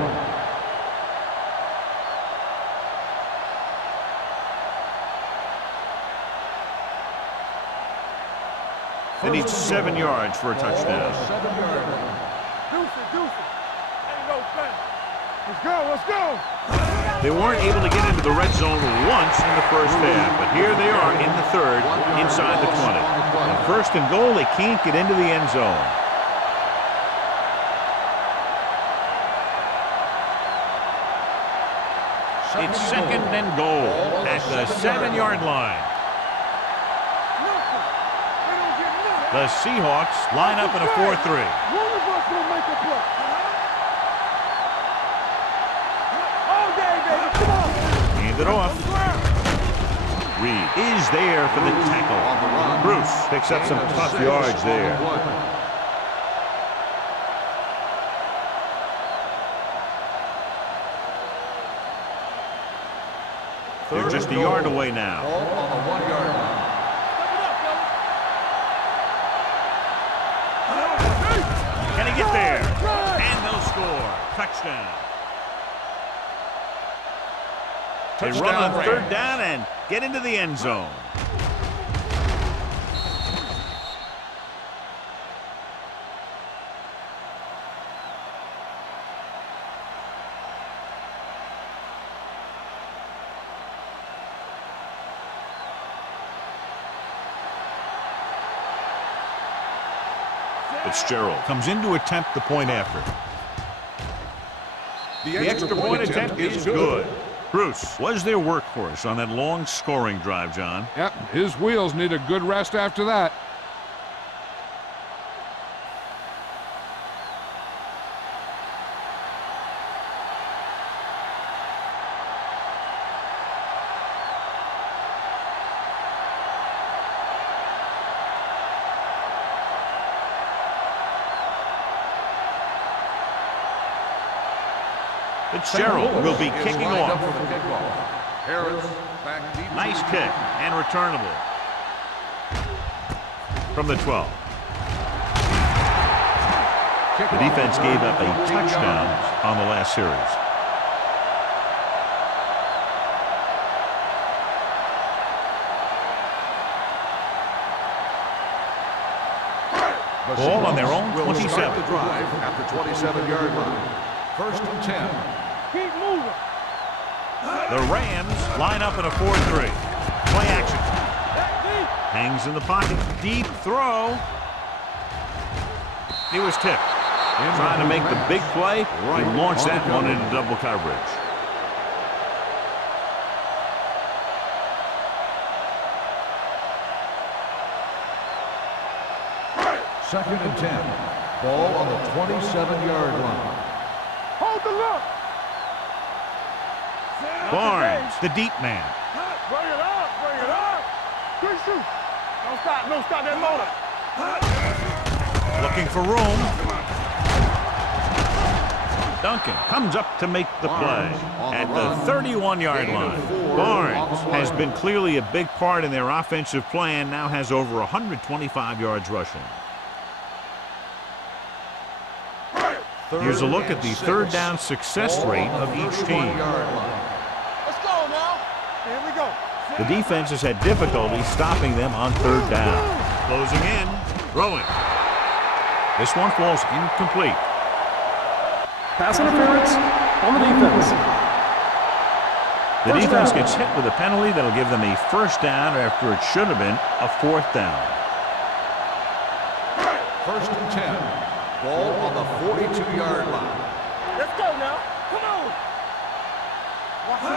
They need 7 yards for a touchdown. 7-yard line. Deuce it. Ain't no thing. Let's go. They weren't able to get into the red zone once in the first half, but here they are in the third, inside the 20. On first and goal, they can't get into the end zone. It's second and goal at the 7-yard line. The Seahawks line up in a 4-3. One of us gonna make a play. All day, baby. Come on. Hand it off. Reed is there for the tackle. Bruce picks up some tough yards there. They're just a yard away now. Ball on the 1-yard line. Can he get there? And they'll score. Touchdown. They run on third down and get into the end zone. Fitzgerald comes in to attempt the point after. The extra point attempt is good. Bruce was their workhorse on that long scoring drive, John. Yep, his wheels need a good rest after that. Fitzgerald will be kicking off. Nice kick and returnable. From the 12. The defense gave up a touchdown on the last series. Ball on their own 27. The drive at the 27-yard line. First and 10. Keep moving. The Rams line up in a 4-3. Play action. Hangs in the pocket. Deep throw. He was tipped. Trying to make the big play. He launched that one into double coverage. Second and 10. Ball on the 27-yard line. Hold the look. Barnes, the deep man. Bring it up. Bring it up. Good shoot. Don't stop. Don't stop that motor. Looking for room. Duncan comes up to make the play at the 31-yard line. Barnes has been clearly a big part in their offensive plan, now has over 125 yards rushing. Here's a look at the third down success rate of each team. Let's go now. Here we go. The defense has had difficulty stopping them on third down. Closing in, throwing. This one falls incomplete. Pass interference on the defense. The defense gets hit with a penalty that'll give them a first down after it should have been a fourth down. First and 10. Ball on the 42-yard line. Let's go now. Come on.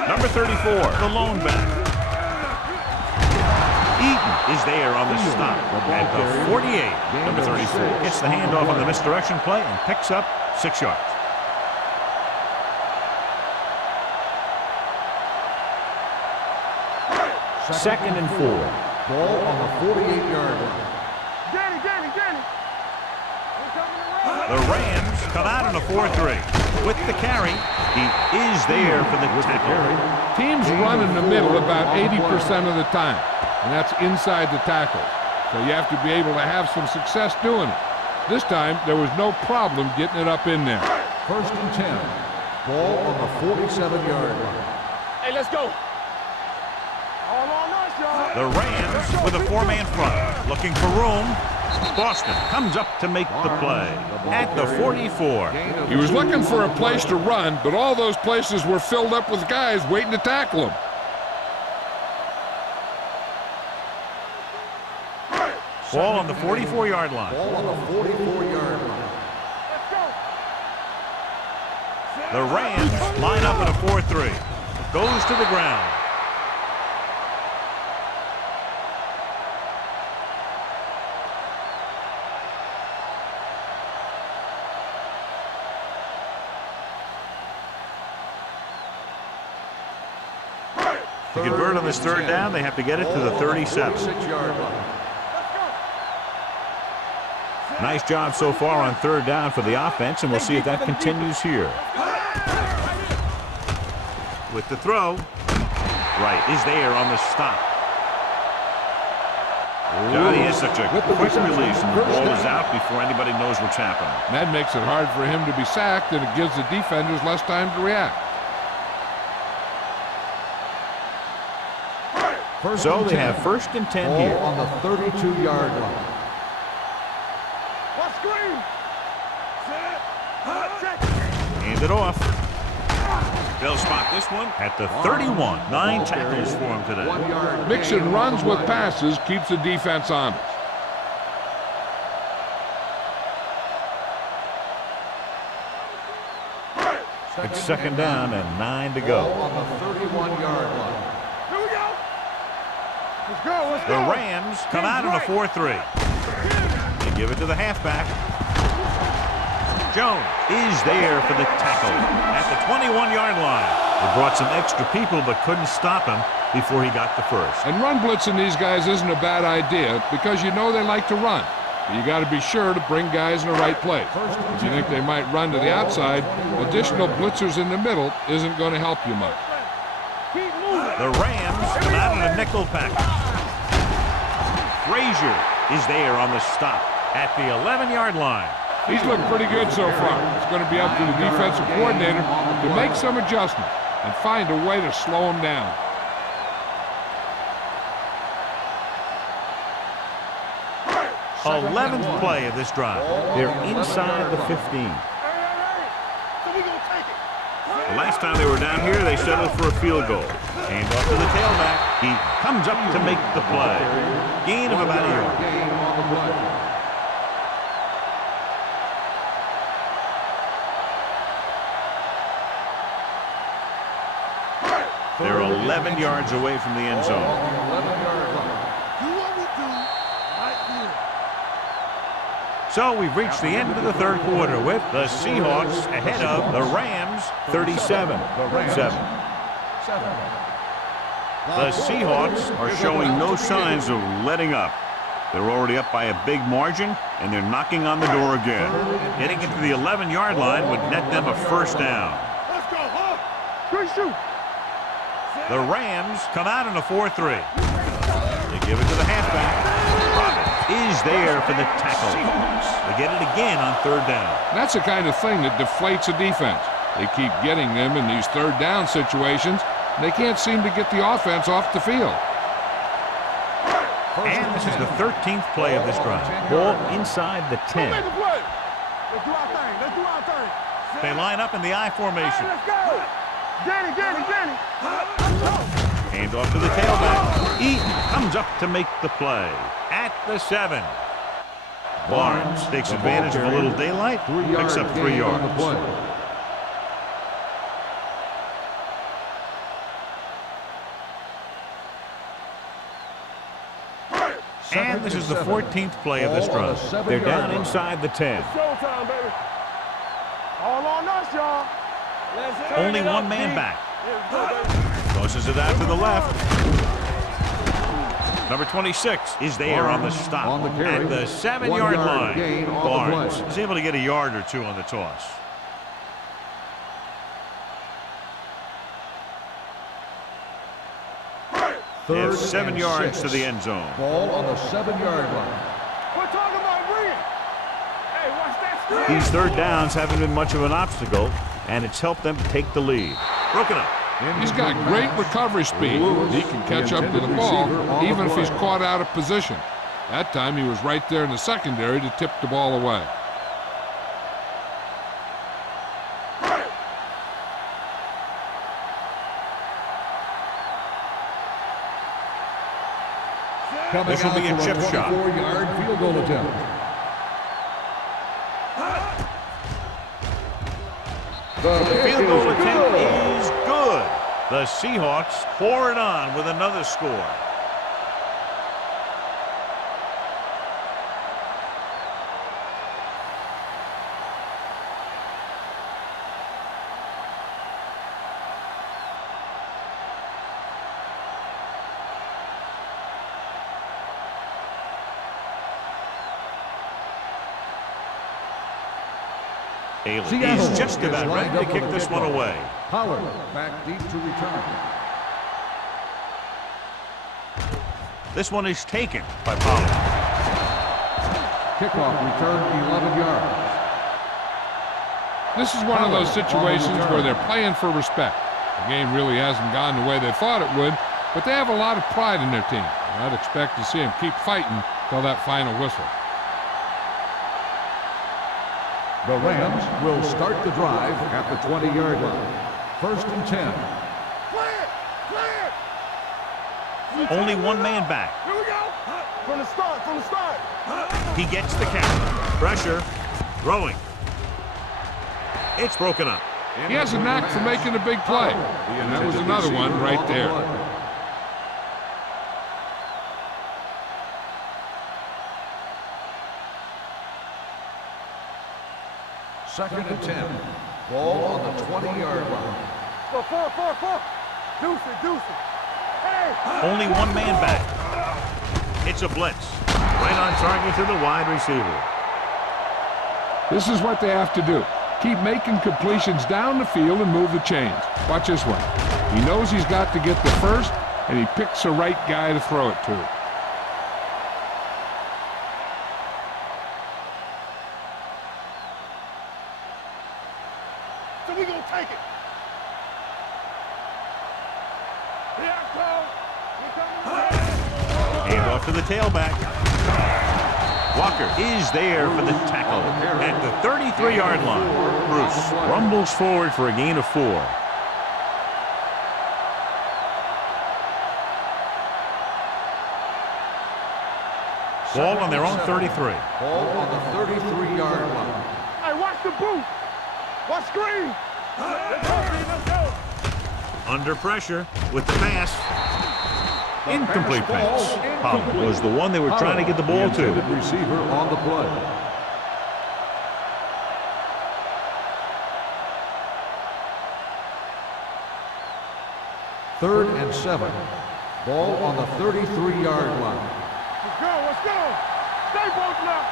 Number 34, the lone back. Eaton is there on the stop at the 48. Number 34 gets the handoff on the misdirection play and picks up 6 yards. Second and 4. Ball on the 48-yard line. Danny. The Rams come out in a 4-3. With the carry, he is there for the tackle. Teams run in the middle about 80% of the time, and that's inside the tackle. So you have to be able to have some success doing it. This time, there was no problem getting it up in there. First and 10. Ball on the 47-yard line. Hey, let's go. All on us, y'all. The Rams with a 4-man front, looking for room. Boston comes up to make the play at the 44. He was looking for a place to run, but all those places were filled up with guys waiting to tackle him. Ball on the 44-yard line. Ball on the 44-yard line. The Rams line up in a 4-3. Goes to the ground. To convert on this third down, they have to get it to the 37. 36-yard line. Nice job so far on third down for the offense, and we'll see if that continues here. With the throw. Right is there on the stop. Johnny is such a quick release, and the ball is out before anybody knows what's happening. That makes it hard for him to be sacked, and it gives the defenders less time to react. So they have 1st and 10 Ball here. on the 32-yard line. What screen? Hand it off. They'll spot this one at the 31. 9 tackles for him today. 1 yard. Mixing runs with passes keeps the defense honest. It's 2nd down and 9 to Ball go. on the 31-yard line. Here we go. Let's go. Let's The go. Rams come out in a 4-3. They give it to the halfback. Jones is there for the tackle at the 21-yard line. They brought some extra people but couldn't stop him before he got the first. And run blitzing these guys isn't a bad idea because you know they like to run. You got to be sure to bring guys in the right place. If you think they might run to the outside, additional blitzers in the middle isn't going to help you much. Keep moving. The Rams come out in a nickel package. Frazier is there on the stop at the 11-yard line. He's looked pretty good so far. It's going to be up to the defensive coordinator to make some adjustments and find a way to slow him down. Hey, 11th play of this drive. They're inside the 15. So we gonna take it. The last time they were down here, they settled for a field goal. Hand off to the tailback. He comes up to make the play. Gain of about a yard. Game on the play. They're 11 yards away from the end zone. 11-yard line. Do what we do right here. So we've reached the end of the third quarter with the Seahawks ahead of the Rams 37-7. The Seahawks are showing no signs of letting up. They're already up by a big margin, and they're knocking on the door again. Getting it to the 11-yard line would net them a first down. Let's go, huh? Good shoot. The Rams come out in a 4-3. They give it to the halfback. Robbins is there for the tackle. They get it again on third down. That's the kind of thing that deflates a defense. They keep getting them in these third down situations. They can't seem to get the offense off the field. And this is the 13th play of this drive. Ball inside the 10. Make a play. Let's do our thing. Let's do our thing. They line up in the I formation. Let's go. Danny. Hand off to the tailback. Eaton comes up to make the play at the 7. Barnes takes advantage of a little daylight, picks up 3 yards. And this is the 14th play of this drive. They're down inside the 10. Showtime, baby. All on us, y'all. Only one man back. Tosses it out to the left. Number 26 is there on the stop on the carry. at the 7-yard 1 yard line. gain on the Barnes play. is able to get a yard or two on the toss. They have 7 yards to the end zone. Ball on the 7-yard line. We're talking about bringing. Hey, watch that screen. These third downs haven't been much of an obstacle, and it's helped them take the lead. Broken up. He's got great recovery speed. He can catch up to the ball even if he's caught out of position. That time he was right there in the secondary to tip the ball away. This will be a chip shot. 4-yard field goal attempt. The field goal attempt is good. The Seahawks pour it on with another score. He's just about ready to kick this one away. Pollard back deep to return. This one is taken by Pollard. Kickoff return 11 yards. This is one of those situations where they're playing for respect. The game really hasn't gone the way they thought it would, but they have a lot of pride in their team. I'd expect to see them keep fighting till that final whistle. The Rams will start the drive at the 20-yard line. 1st and 10. Clear! Only one man back. Here we go! From the start! He gets the catch. Pressure. Throwing. It's broken up. He has a knack for making a big play. And that was another one right there. 2nd and 10. Ball on the 20-yard line. Four. Deuce it. Hey! Only one man back. It's a blitz. Right on target to the wide receiver. This is what they have to do. Keep making completions down the field and move the chains. Watch this one. He knows he's got to get the first, and he picks the right guy to throw it to. So we gonna take it. Here I come. Hand off to the tailback. Walker is there for the tackle at the 33-yard line. Bruce rumbles forward for a gain of 4. Ball on their own 33. Ball on the 33-yard line. Hey, watch the boot. Watch screen. Let's go. Under pressure with the pass. Incomplete pass. Pollard was the one they were trying to get the ball to. The receiver on the play. Third and 7. Ball on the 33-yard line. Let's go. Stay both now.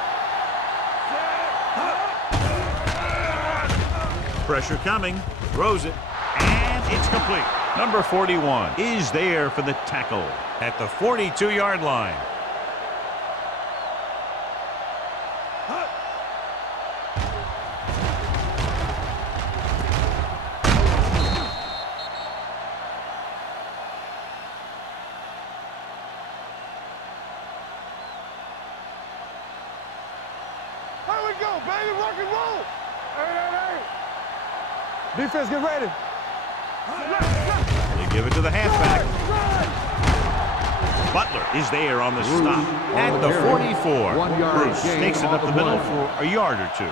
Pressure coming. Throws it. And it's complete. Number 41 is there for the tackle at the 42-yard line. Here we go, baby. Rock and roll. Hey. Defense, get ready. They give it to the halfback. Butler is there on the stop at the 44. Bruce takes it up the middle for a yard or 2.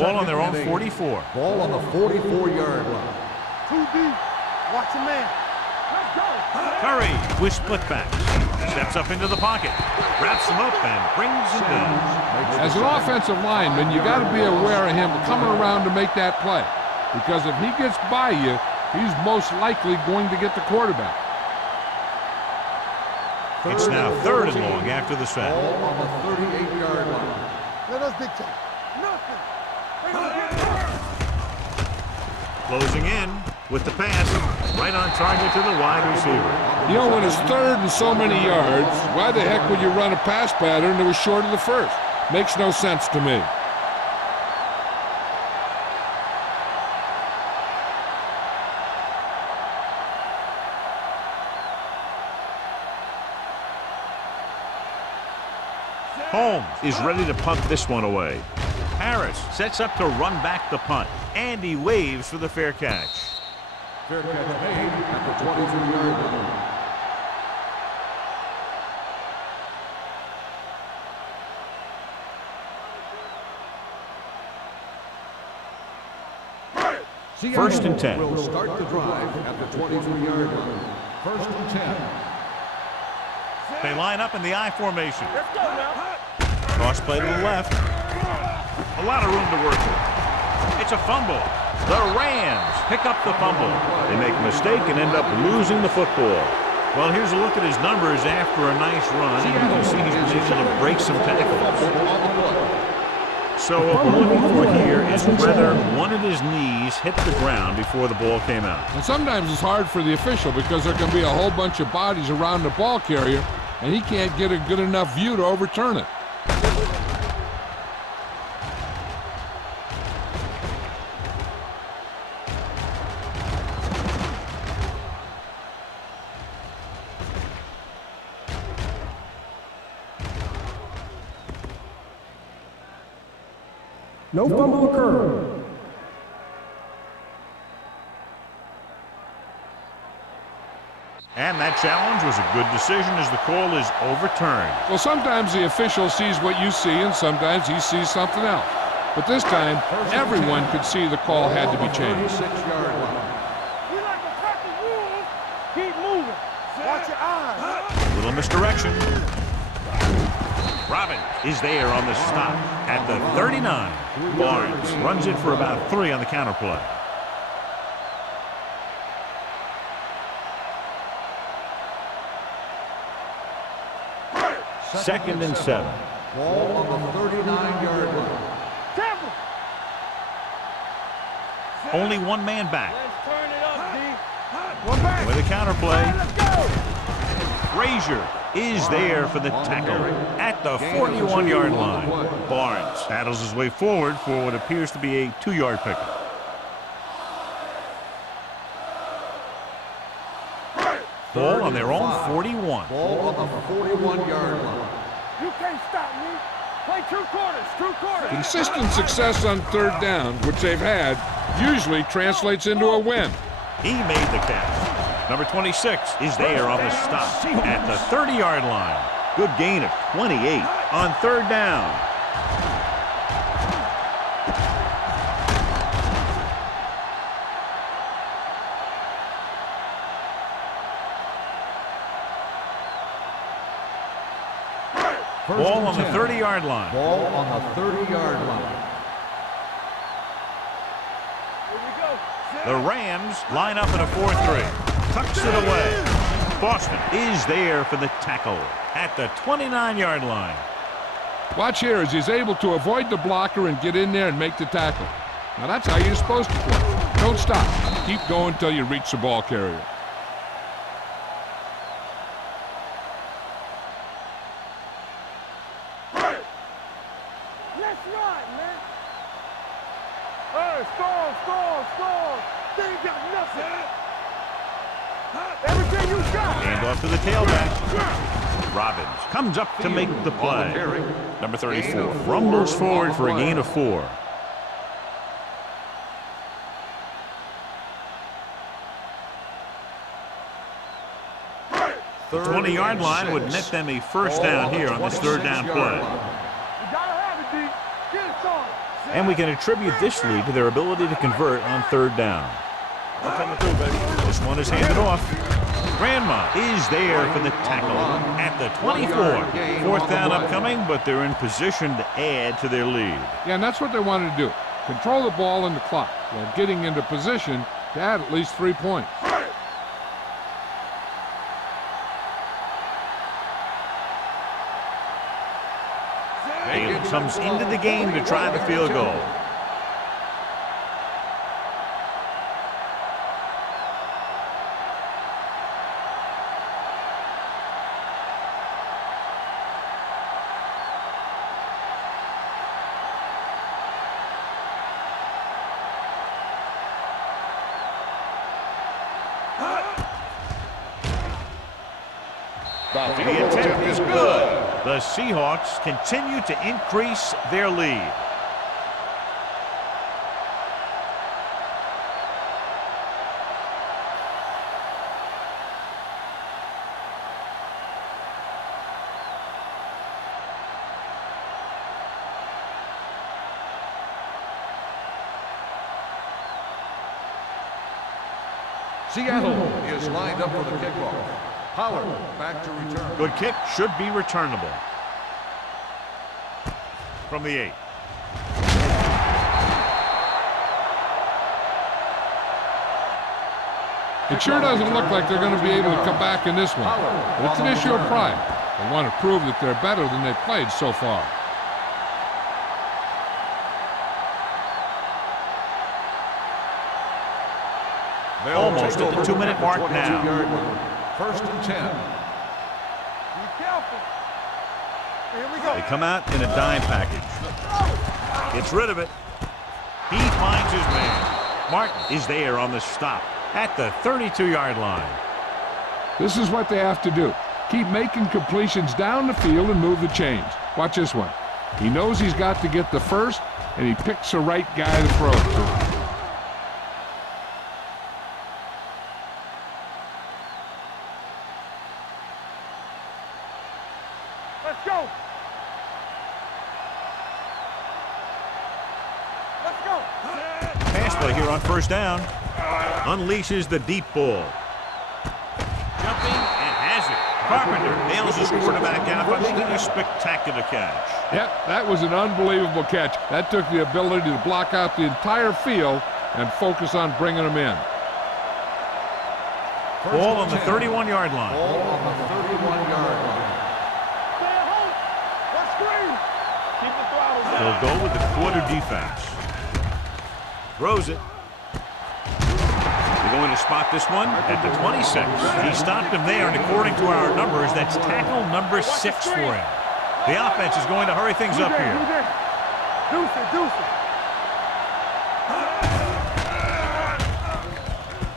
Ball on their own 44. Ball on the 44-yard line. 2 deep. Watch the man. Let's go. Curry with split back. Steps up into the pocket. Wraps him up and brings him down. As an offensive lineman, you got to be aware of him coming around to make that play. Because if he gets by you, he's most likely going to get the quarterback. It's now 3rd and long after the snap. Ball on the 38-yard line. Let us dictate. Nothing. Closing in with the pass. Right on target to the wide receiver. You know, when it's 3rd and so many yards, why the heck would you run a pass pattern that was short of the first? Makes no sense to me. Holmes is ready to punt this one away. Harris sets up to run back the punt, and he waves for the fair catch. Fair catch made at the 23-yard line. First and 10. Will start the drive at the 23-yard line. First and 10. They line up in the I formation. Cross play to the left. A lot of room to work with. It's a fumble. The Rams pick up the fumble. They make a mistake and end up losing the football. Well, here's a look at his numbers after a nice run, and you can see he's been able to break some tackles. So what we're looking for here is whether one of his knees hit the ground before the ball came out. And sometimes it's hard for the official because there can be a whole bunch of bodies around the ball carrier, and he can't get a good enough view to overturn it. No fumble occurred. And that challenge was a good decision as the call is overturned. Well, sometimes the official sees what you see, and sometimes he sees something else. But this time, everyone could see the call had to be changed. 36-yard line. We like to cut the rules. Keep moving. Watch your eyes. Little misdirection. Robin is there on the stop at the 39. Barnes runs it for about 3 on the counterplay. Second and 7. Ball on the 39-yard line. Temple. Only one man back. Let's turn it up, D. One back. With a counterplay, Let's go. Frazier is there for the tackle at the 41-yard line. Barnes battles his way forward for what appears to be a 2-yard pickup. Ball on their own 41. Ball on the 41-yard line. You can't stop me. Play 2 quarters. 2 quarters. Consistent success on third down, which they've had, usually translates into a win. He made the catch. Number 26 is there on the stop at the 30-yard line. Good gain of 28 on third down. Ball on the 30-yard line. Ball on the 30-yard line. The Rams line up in a 4-3. Tucks it away. Boston is there for the tackle at the 29-yard line. Watch here as he's able to avoid the blocker and get in there and make the tackle. Now that's how you're supposed to play. Don't stop. Keep going until you reach the ball carrier. Let's ride, man. Hey, score. They ain't got nothing. Everything you got. Hand off to the tailback. Robbins comes up to make the play. Number 34 rumbles forward for a gain of 4. The 20-yard line would net them a first down here on this third down play. You gotta have it, D. Get it on. And we can attribute this lead to their ability to convert on third down. This one is handed off. Grandma is there for the tackle at the 24. Fourth down upcoming, but they're in position to add to their lead. Yeah, and that's what they wanted to do. Control the ball and the clock while getting into position to add at least 3 points. Bailey comes into the game to try the field goal. The attempt is good. The Seahawks continue to increase their lead. Seattle is lined up for the kickoff. Pollard back to return. Good kick, should be returnable. From the 8. It sure doesn't look like they're going to be able to come back in this one. But it's an issue of pride. They want to prove that they're better than they've played so far. Almost at the 2-minute mark now. First and 10. Be careful. Here we go. They come out in a dime package. Gets rid of it. He finds his man. Martin is there on the stop at the 32-yard line. This is what they have to do. Keep making completions down the field and move the chains. Watch this one. He knows he's got to get the first, and he picks the right guy to throw it to. Let's go. Let's go. Pass play here on first down. Unleashes the deep ball. Jumping and has it. Carpenter nails his quarterback out by making a spectacular catch. Yep, that was an unbelievable catch. That took the ability to block out the entire field and focus on bringing them in. Ball on the 31-yard line. Ball on the 31-yard line. Stay at home. Let's screen. Keep the throttle down. They'll go with the quarter defense. Throws it. They're going to spot this one at the 26. He stopped him there, and according to our numbers, that's tackle number 6 for him. The offense is going to hurry things up here. Deuce it, deuce it.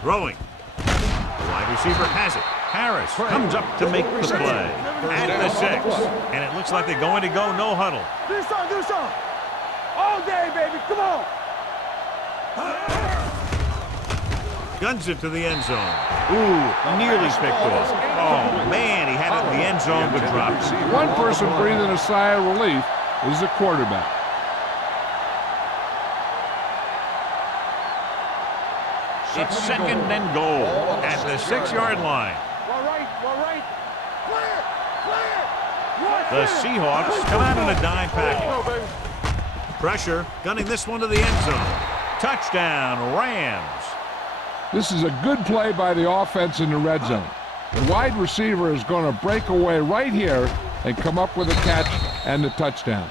Throwing. The wide receiver has it. Harris comes up to make the play at the 6. And it looks like they're going to go no huddle. Do something. All day, baby. Come on. Guns it to the end zone. Ooh, nearly picked off. Oh, man, he had it in the end zone but dropped it. One person breathing a sigh of relief is the quarterback. It's second and goal at the 6-yard line. Well, right. Clear. The Seahawks come out in a dime package. Pressure, gunning this one to the end zone. Touchdown, Rams. This is a good play by the offense in the red zone. The wide receiver is going to break away right here and come up with a catch and the touchdown.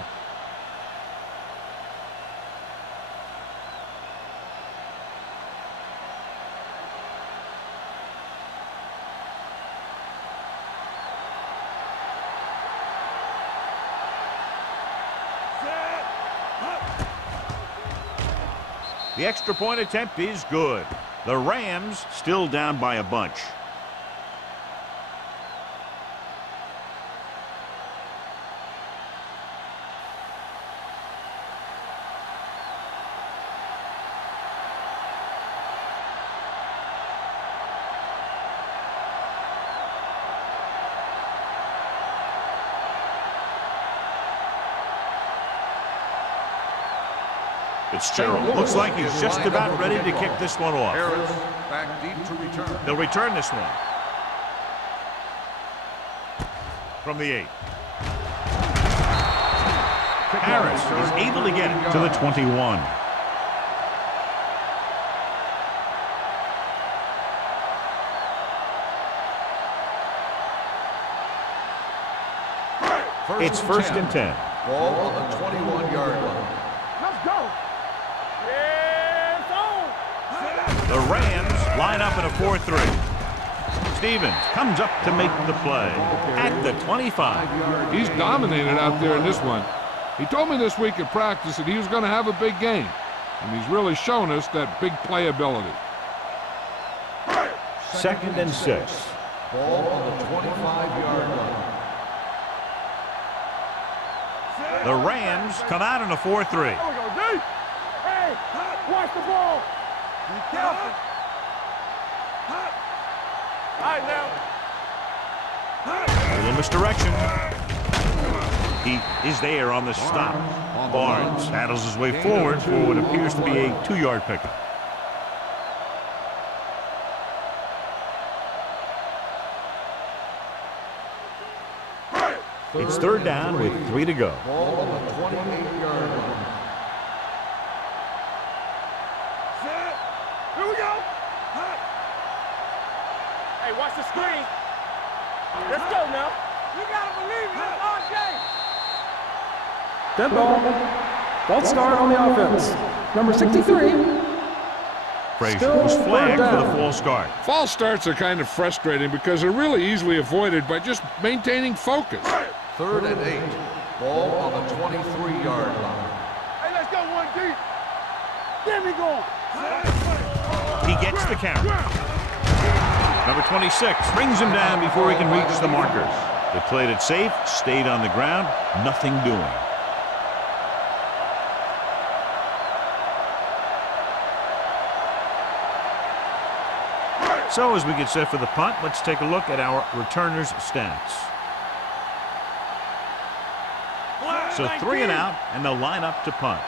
The extra point attempt is good. The Rams still down by a bunch. Fitzgerald looks like he's just about ready to kick this one off. Harris back deep to return. They'll return this one. From the 8. Harris is able to get it to the 21. It's first and 10. Ball on the 21-yard line. Let's go. It's on. The Rams line up in a 4-3. Stevens comes up to make the play at the 25. He's dominated out there in this one. He told me this week at practice that he was going to have a big game, and he's really shown us that big playability. Second and 6. Ball on the 25-yard line. The Rams come out in a 4-3. There we go, deep. Hey, watch the ball. Be careful. All right, now. A little misdirection. He is there on the stop. Barnes paddles his way forward for what appears to be a 2-yard pickup. It's 3rd down with 3 to go. Ball on the 28-yard line. Set. Here we go. Hey, watch the screen. Let's go now. You gotta believe it. RJ. Dead ball. False start on the offense. Number 63. Frazier was flagged for the false start. False starts are kind of frustrating because they're really easily avoided by just maintaining focus. 3rd and 8. Ball on the 23-yard line. Hey, let's go one deep. Get me going. He gets the carry. Number 26 brings him down before he can reach the markers. They played it safe, stayed on the ground, nothing doing. So as we get set for the punt, let's take a look at our returners' stats. So 3 and out, and they'll line up to punt.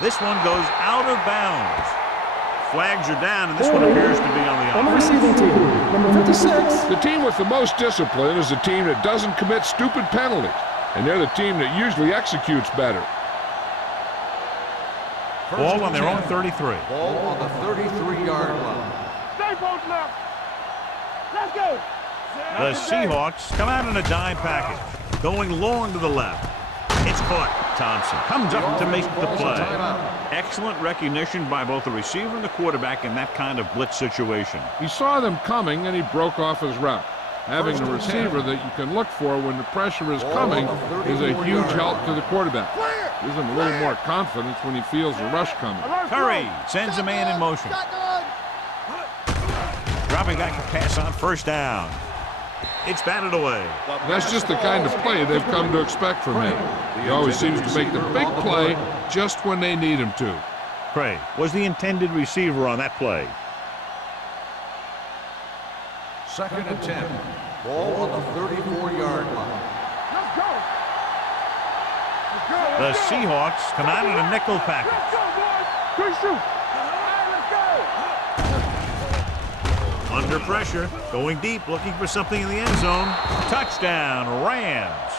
This one goes out of bounds. Flags are down, and this one appears to be on the On the offense. receiving team. Number 56. The team with the most discipline is the team that doesn't commit stupid penalties, and they're the team that usually executes better. Ball on their own 33. Ball on the 33-yard line. Stay both left. Let's go. The Seahawks come out in a dime package, going long to the left. It's caught. Thompson comes up to make the play. Excellent recognition by both the receiver and the quarterback in that kind of blitz situation. He saw them coming, and he broke off his route. Having a receiver that you can look for when the pressure is coming is a huge help to the quarterback. Gives him a little more confidence when he feels the rush coming. Curry sends a man in motion. Dropping back to pass on 1st down. It's batted away. That's just the kind of play they've come to expect from him. He always seems to make the big play just when they need him to. Craig was the intended receiver on that play. 2nd and 10. Ball on the 34-yard line. Let's go. Let's go. The Seahawks come out in a nickel package. Let's go, boys. Quick shoot. All right, let's go. Under pressure, going deep, looking for something in the end zone. Touchdown, Rams.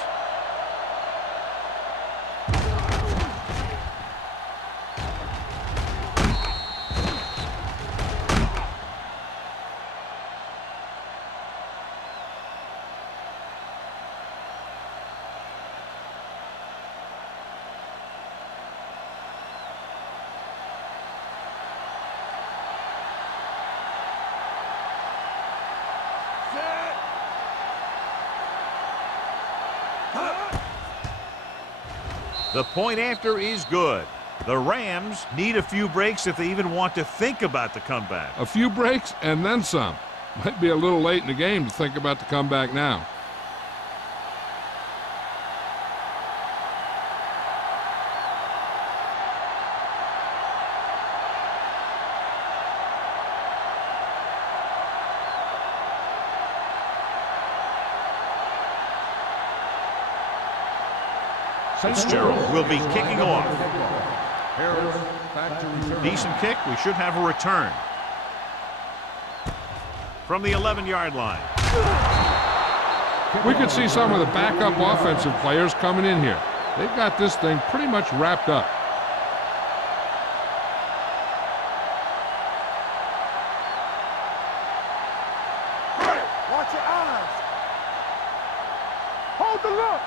The point after is good. The Rams need a few breaks if they even want to think about the comeback. A few breaks and then some. Might be a little late in the game to think about the comeback now. Fitzgerald will be kicking off. Harris back to return. Decent kick. We should have a return. From the 11-yard line. We could see some of the backup offensive players coming in here. They've got this thing pretty much wrapped up. Watch your eyes. Hold the look.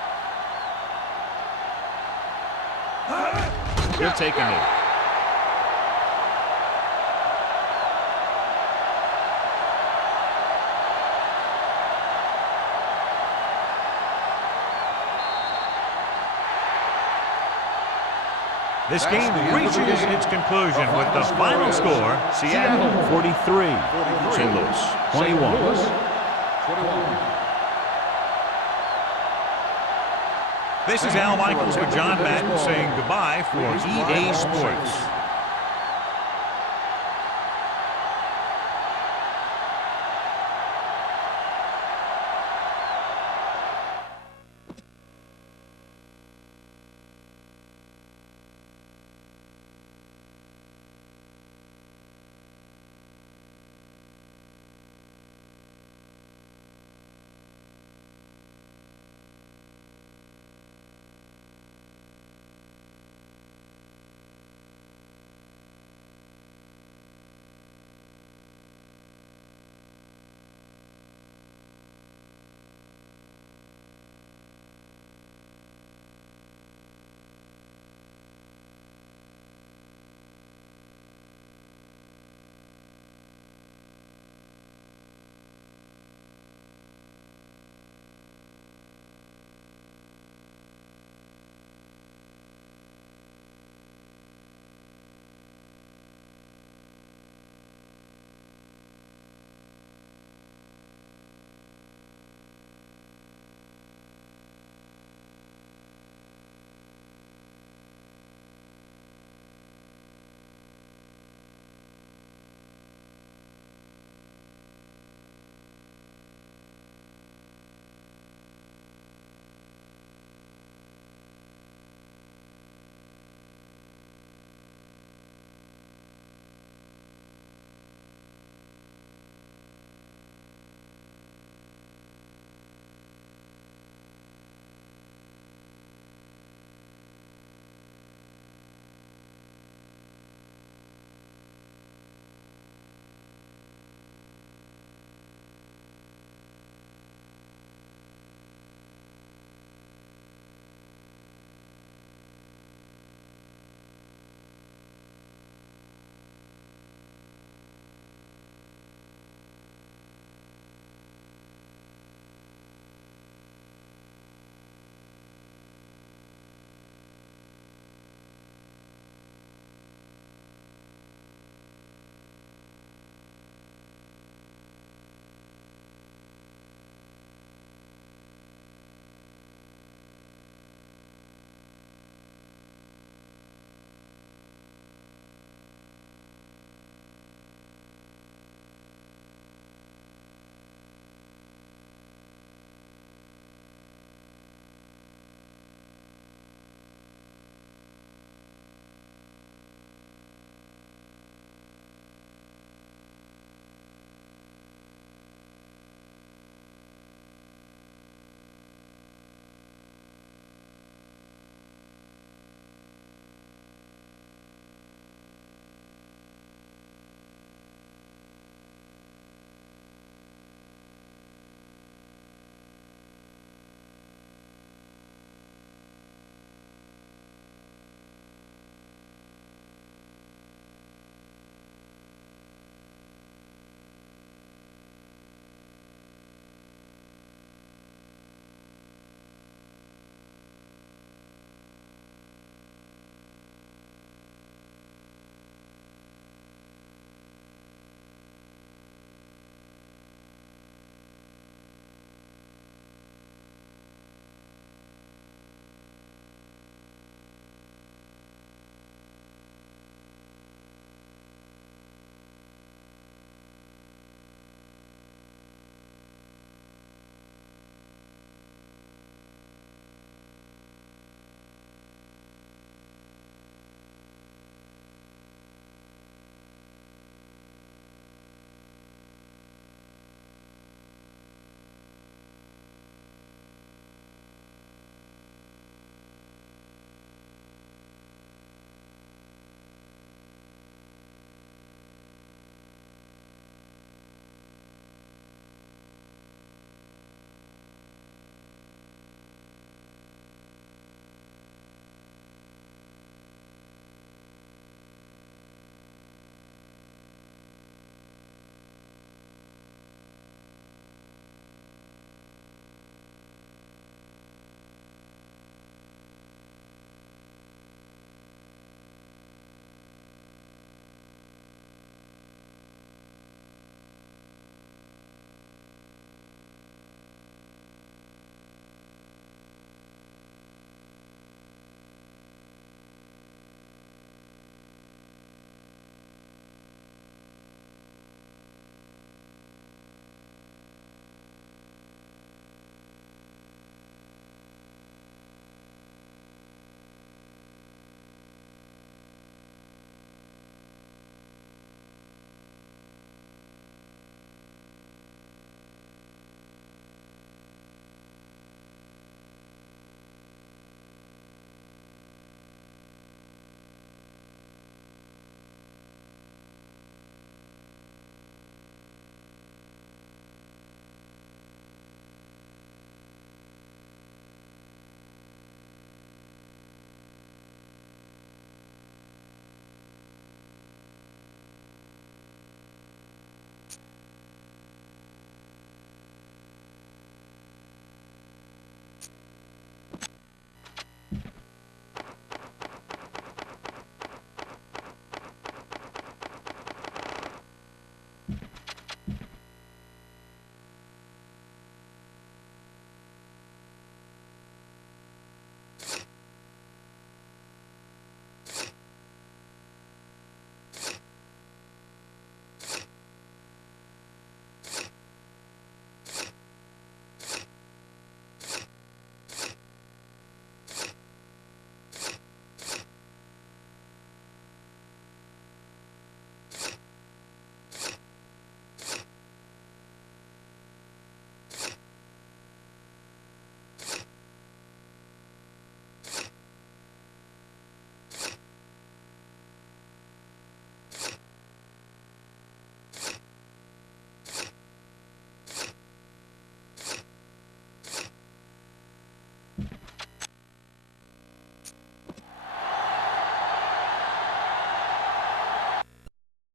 He'll take a knee. This game reaches its conclusion with the final score, Seattle 43, St. Louis 21. This is Al Michaels with John Madden saying goodbye for EA Sports.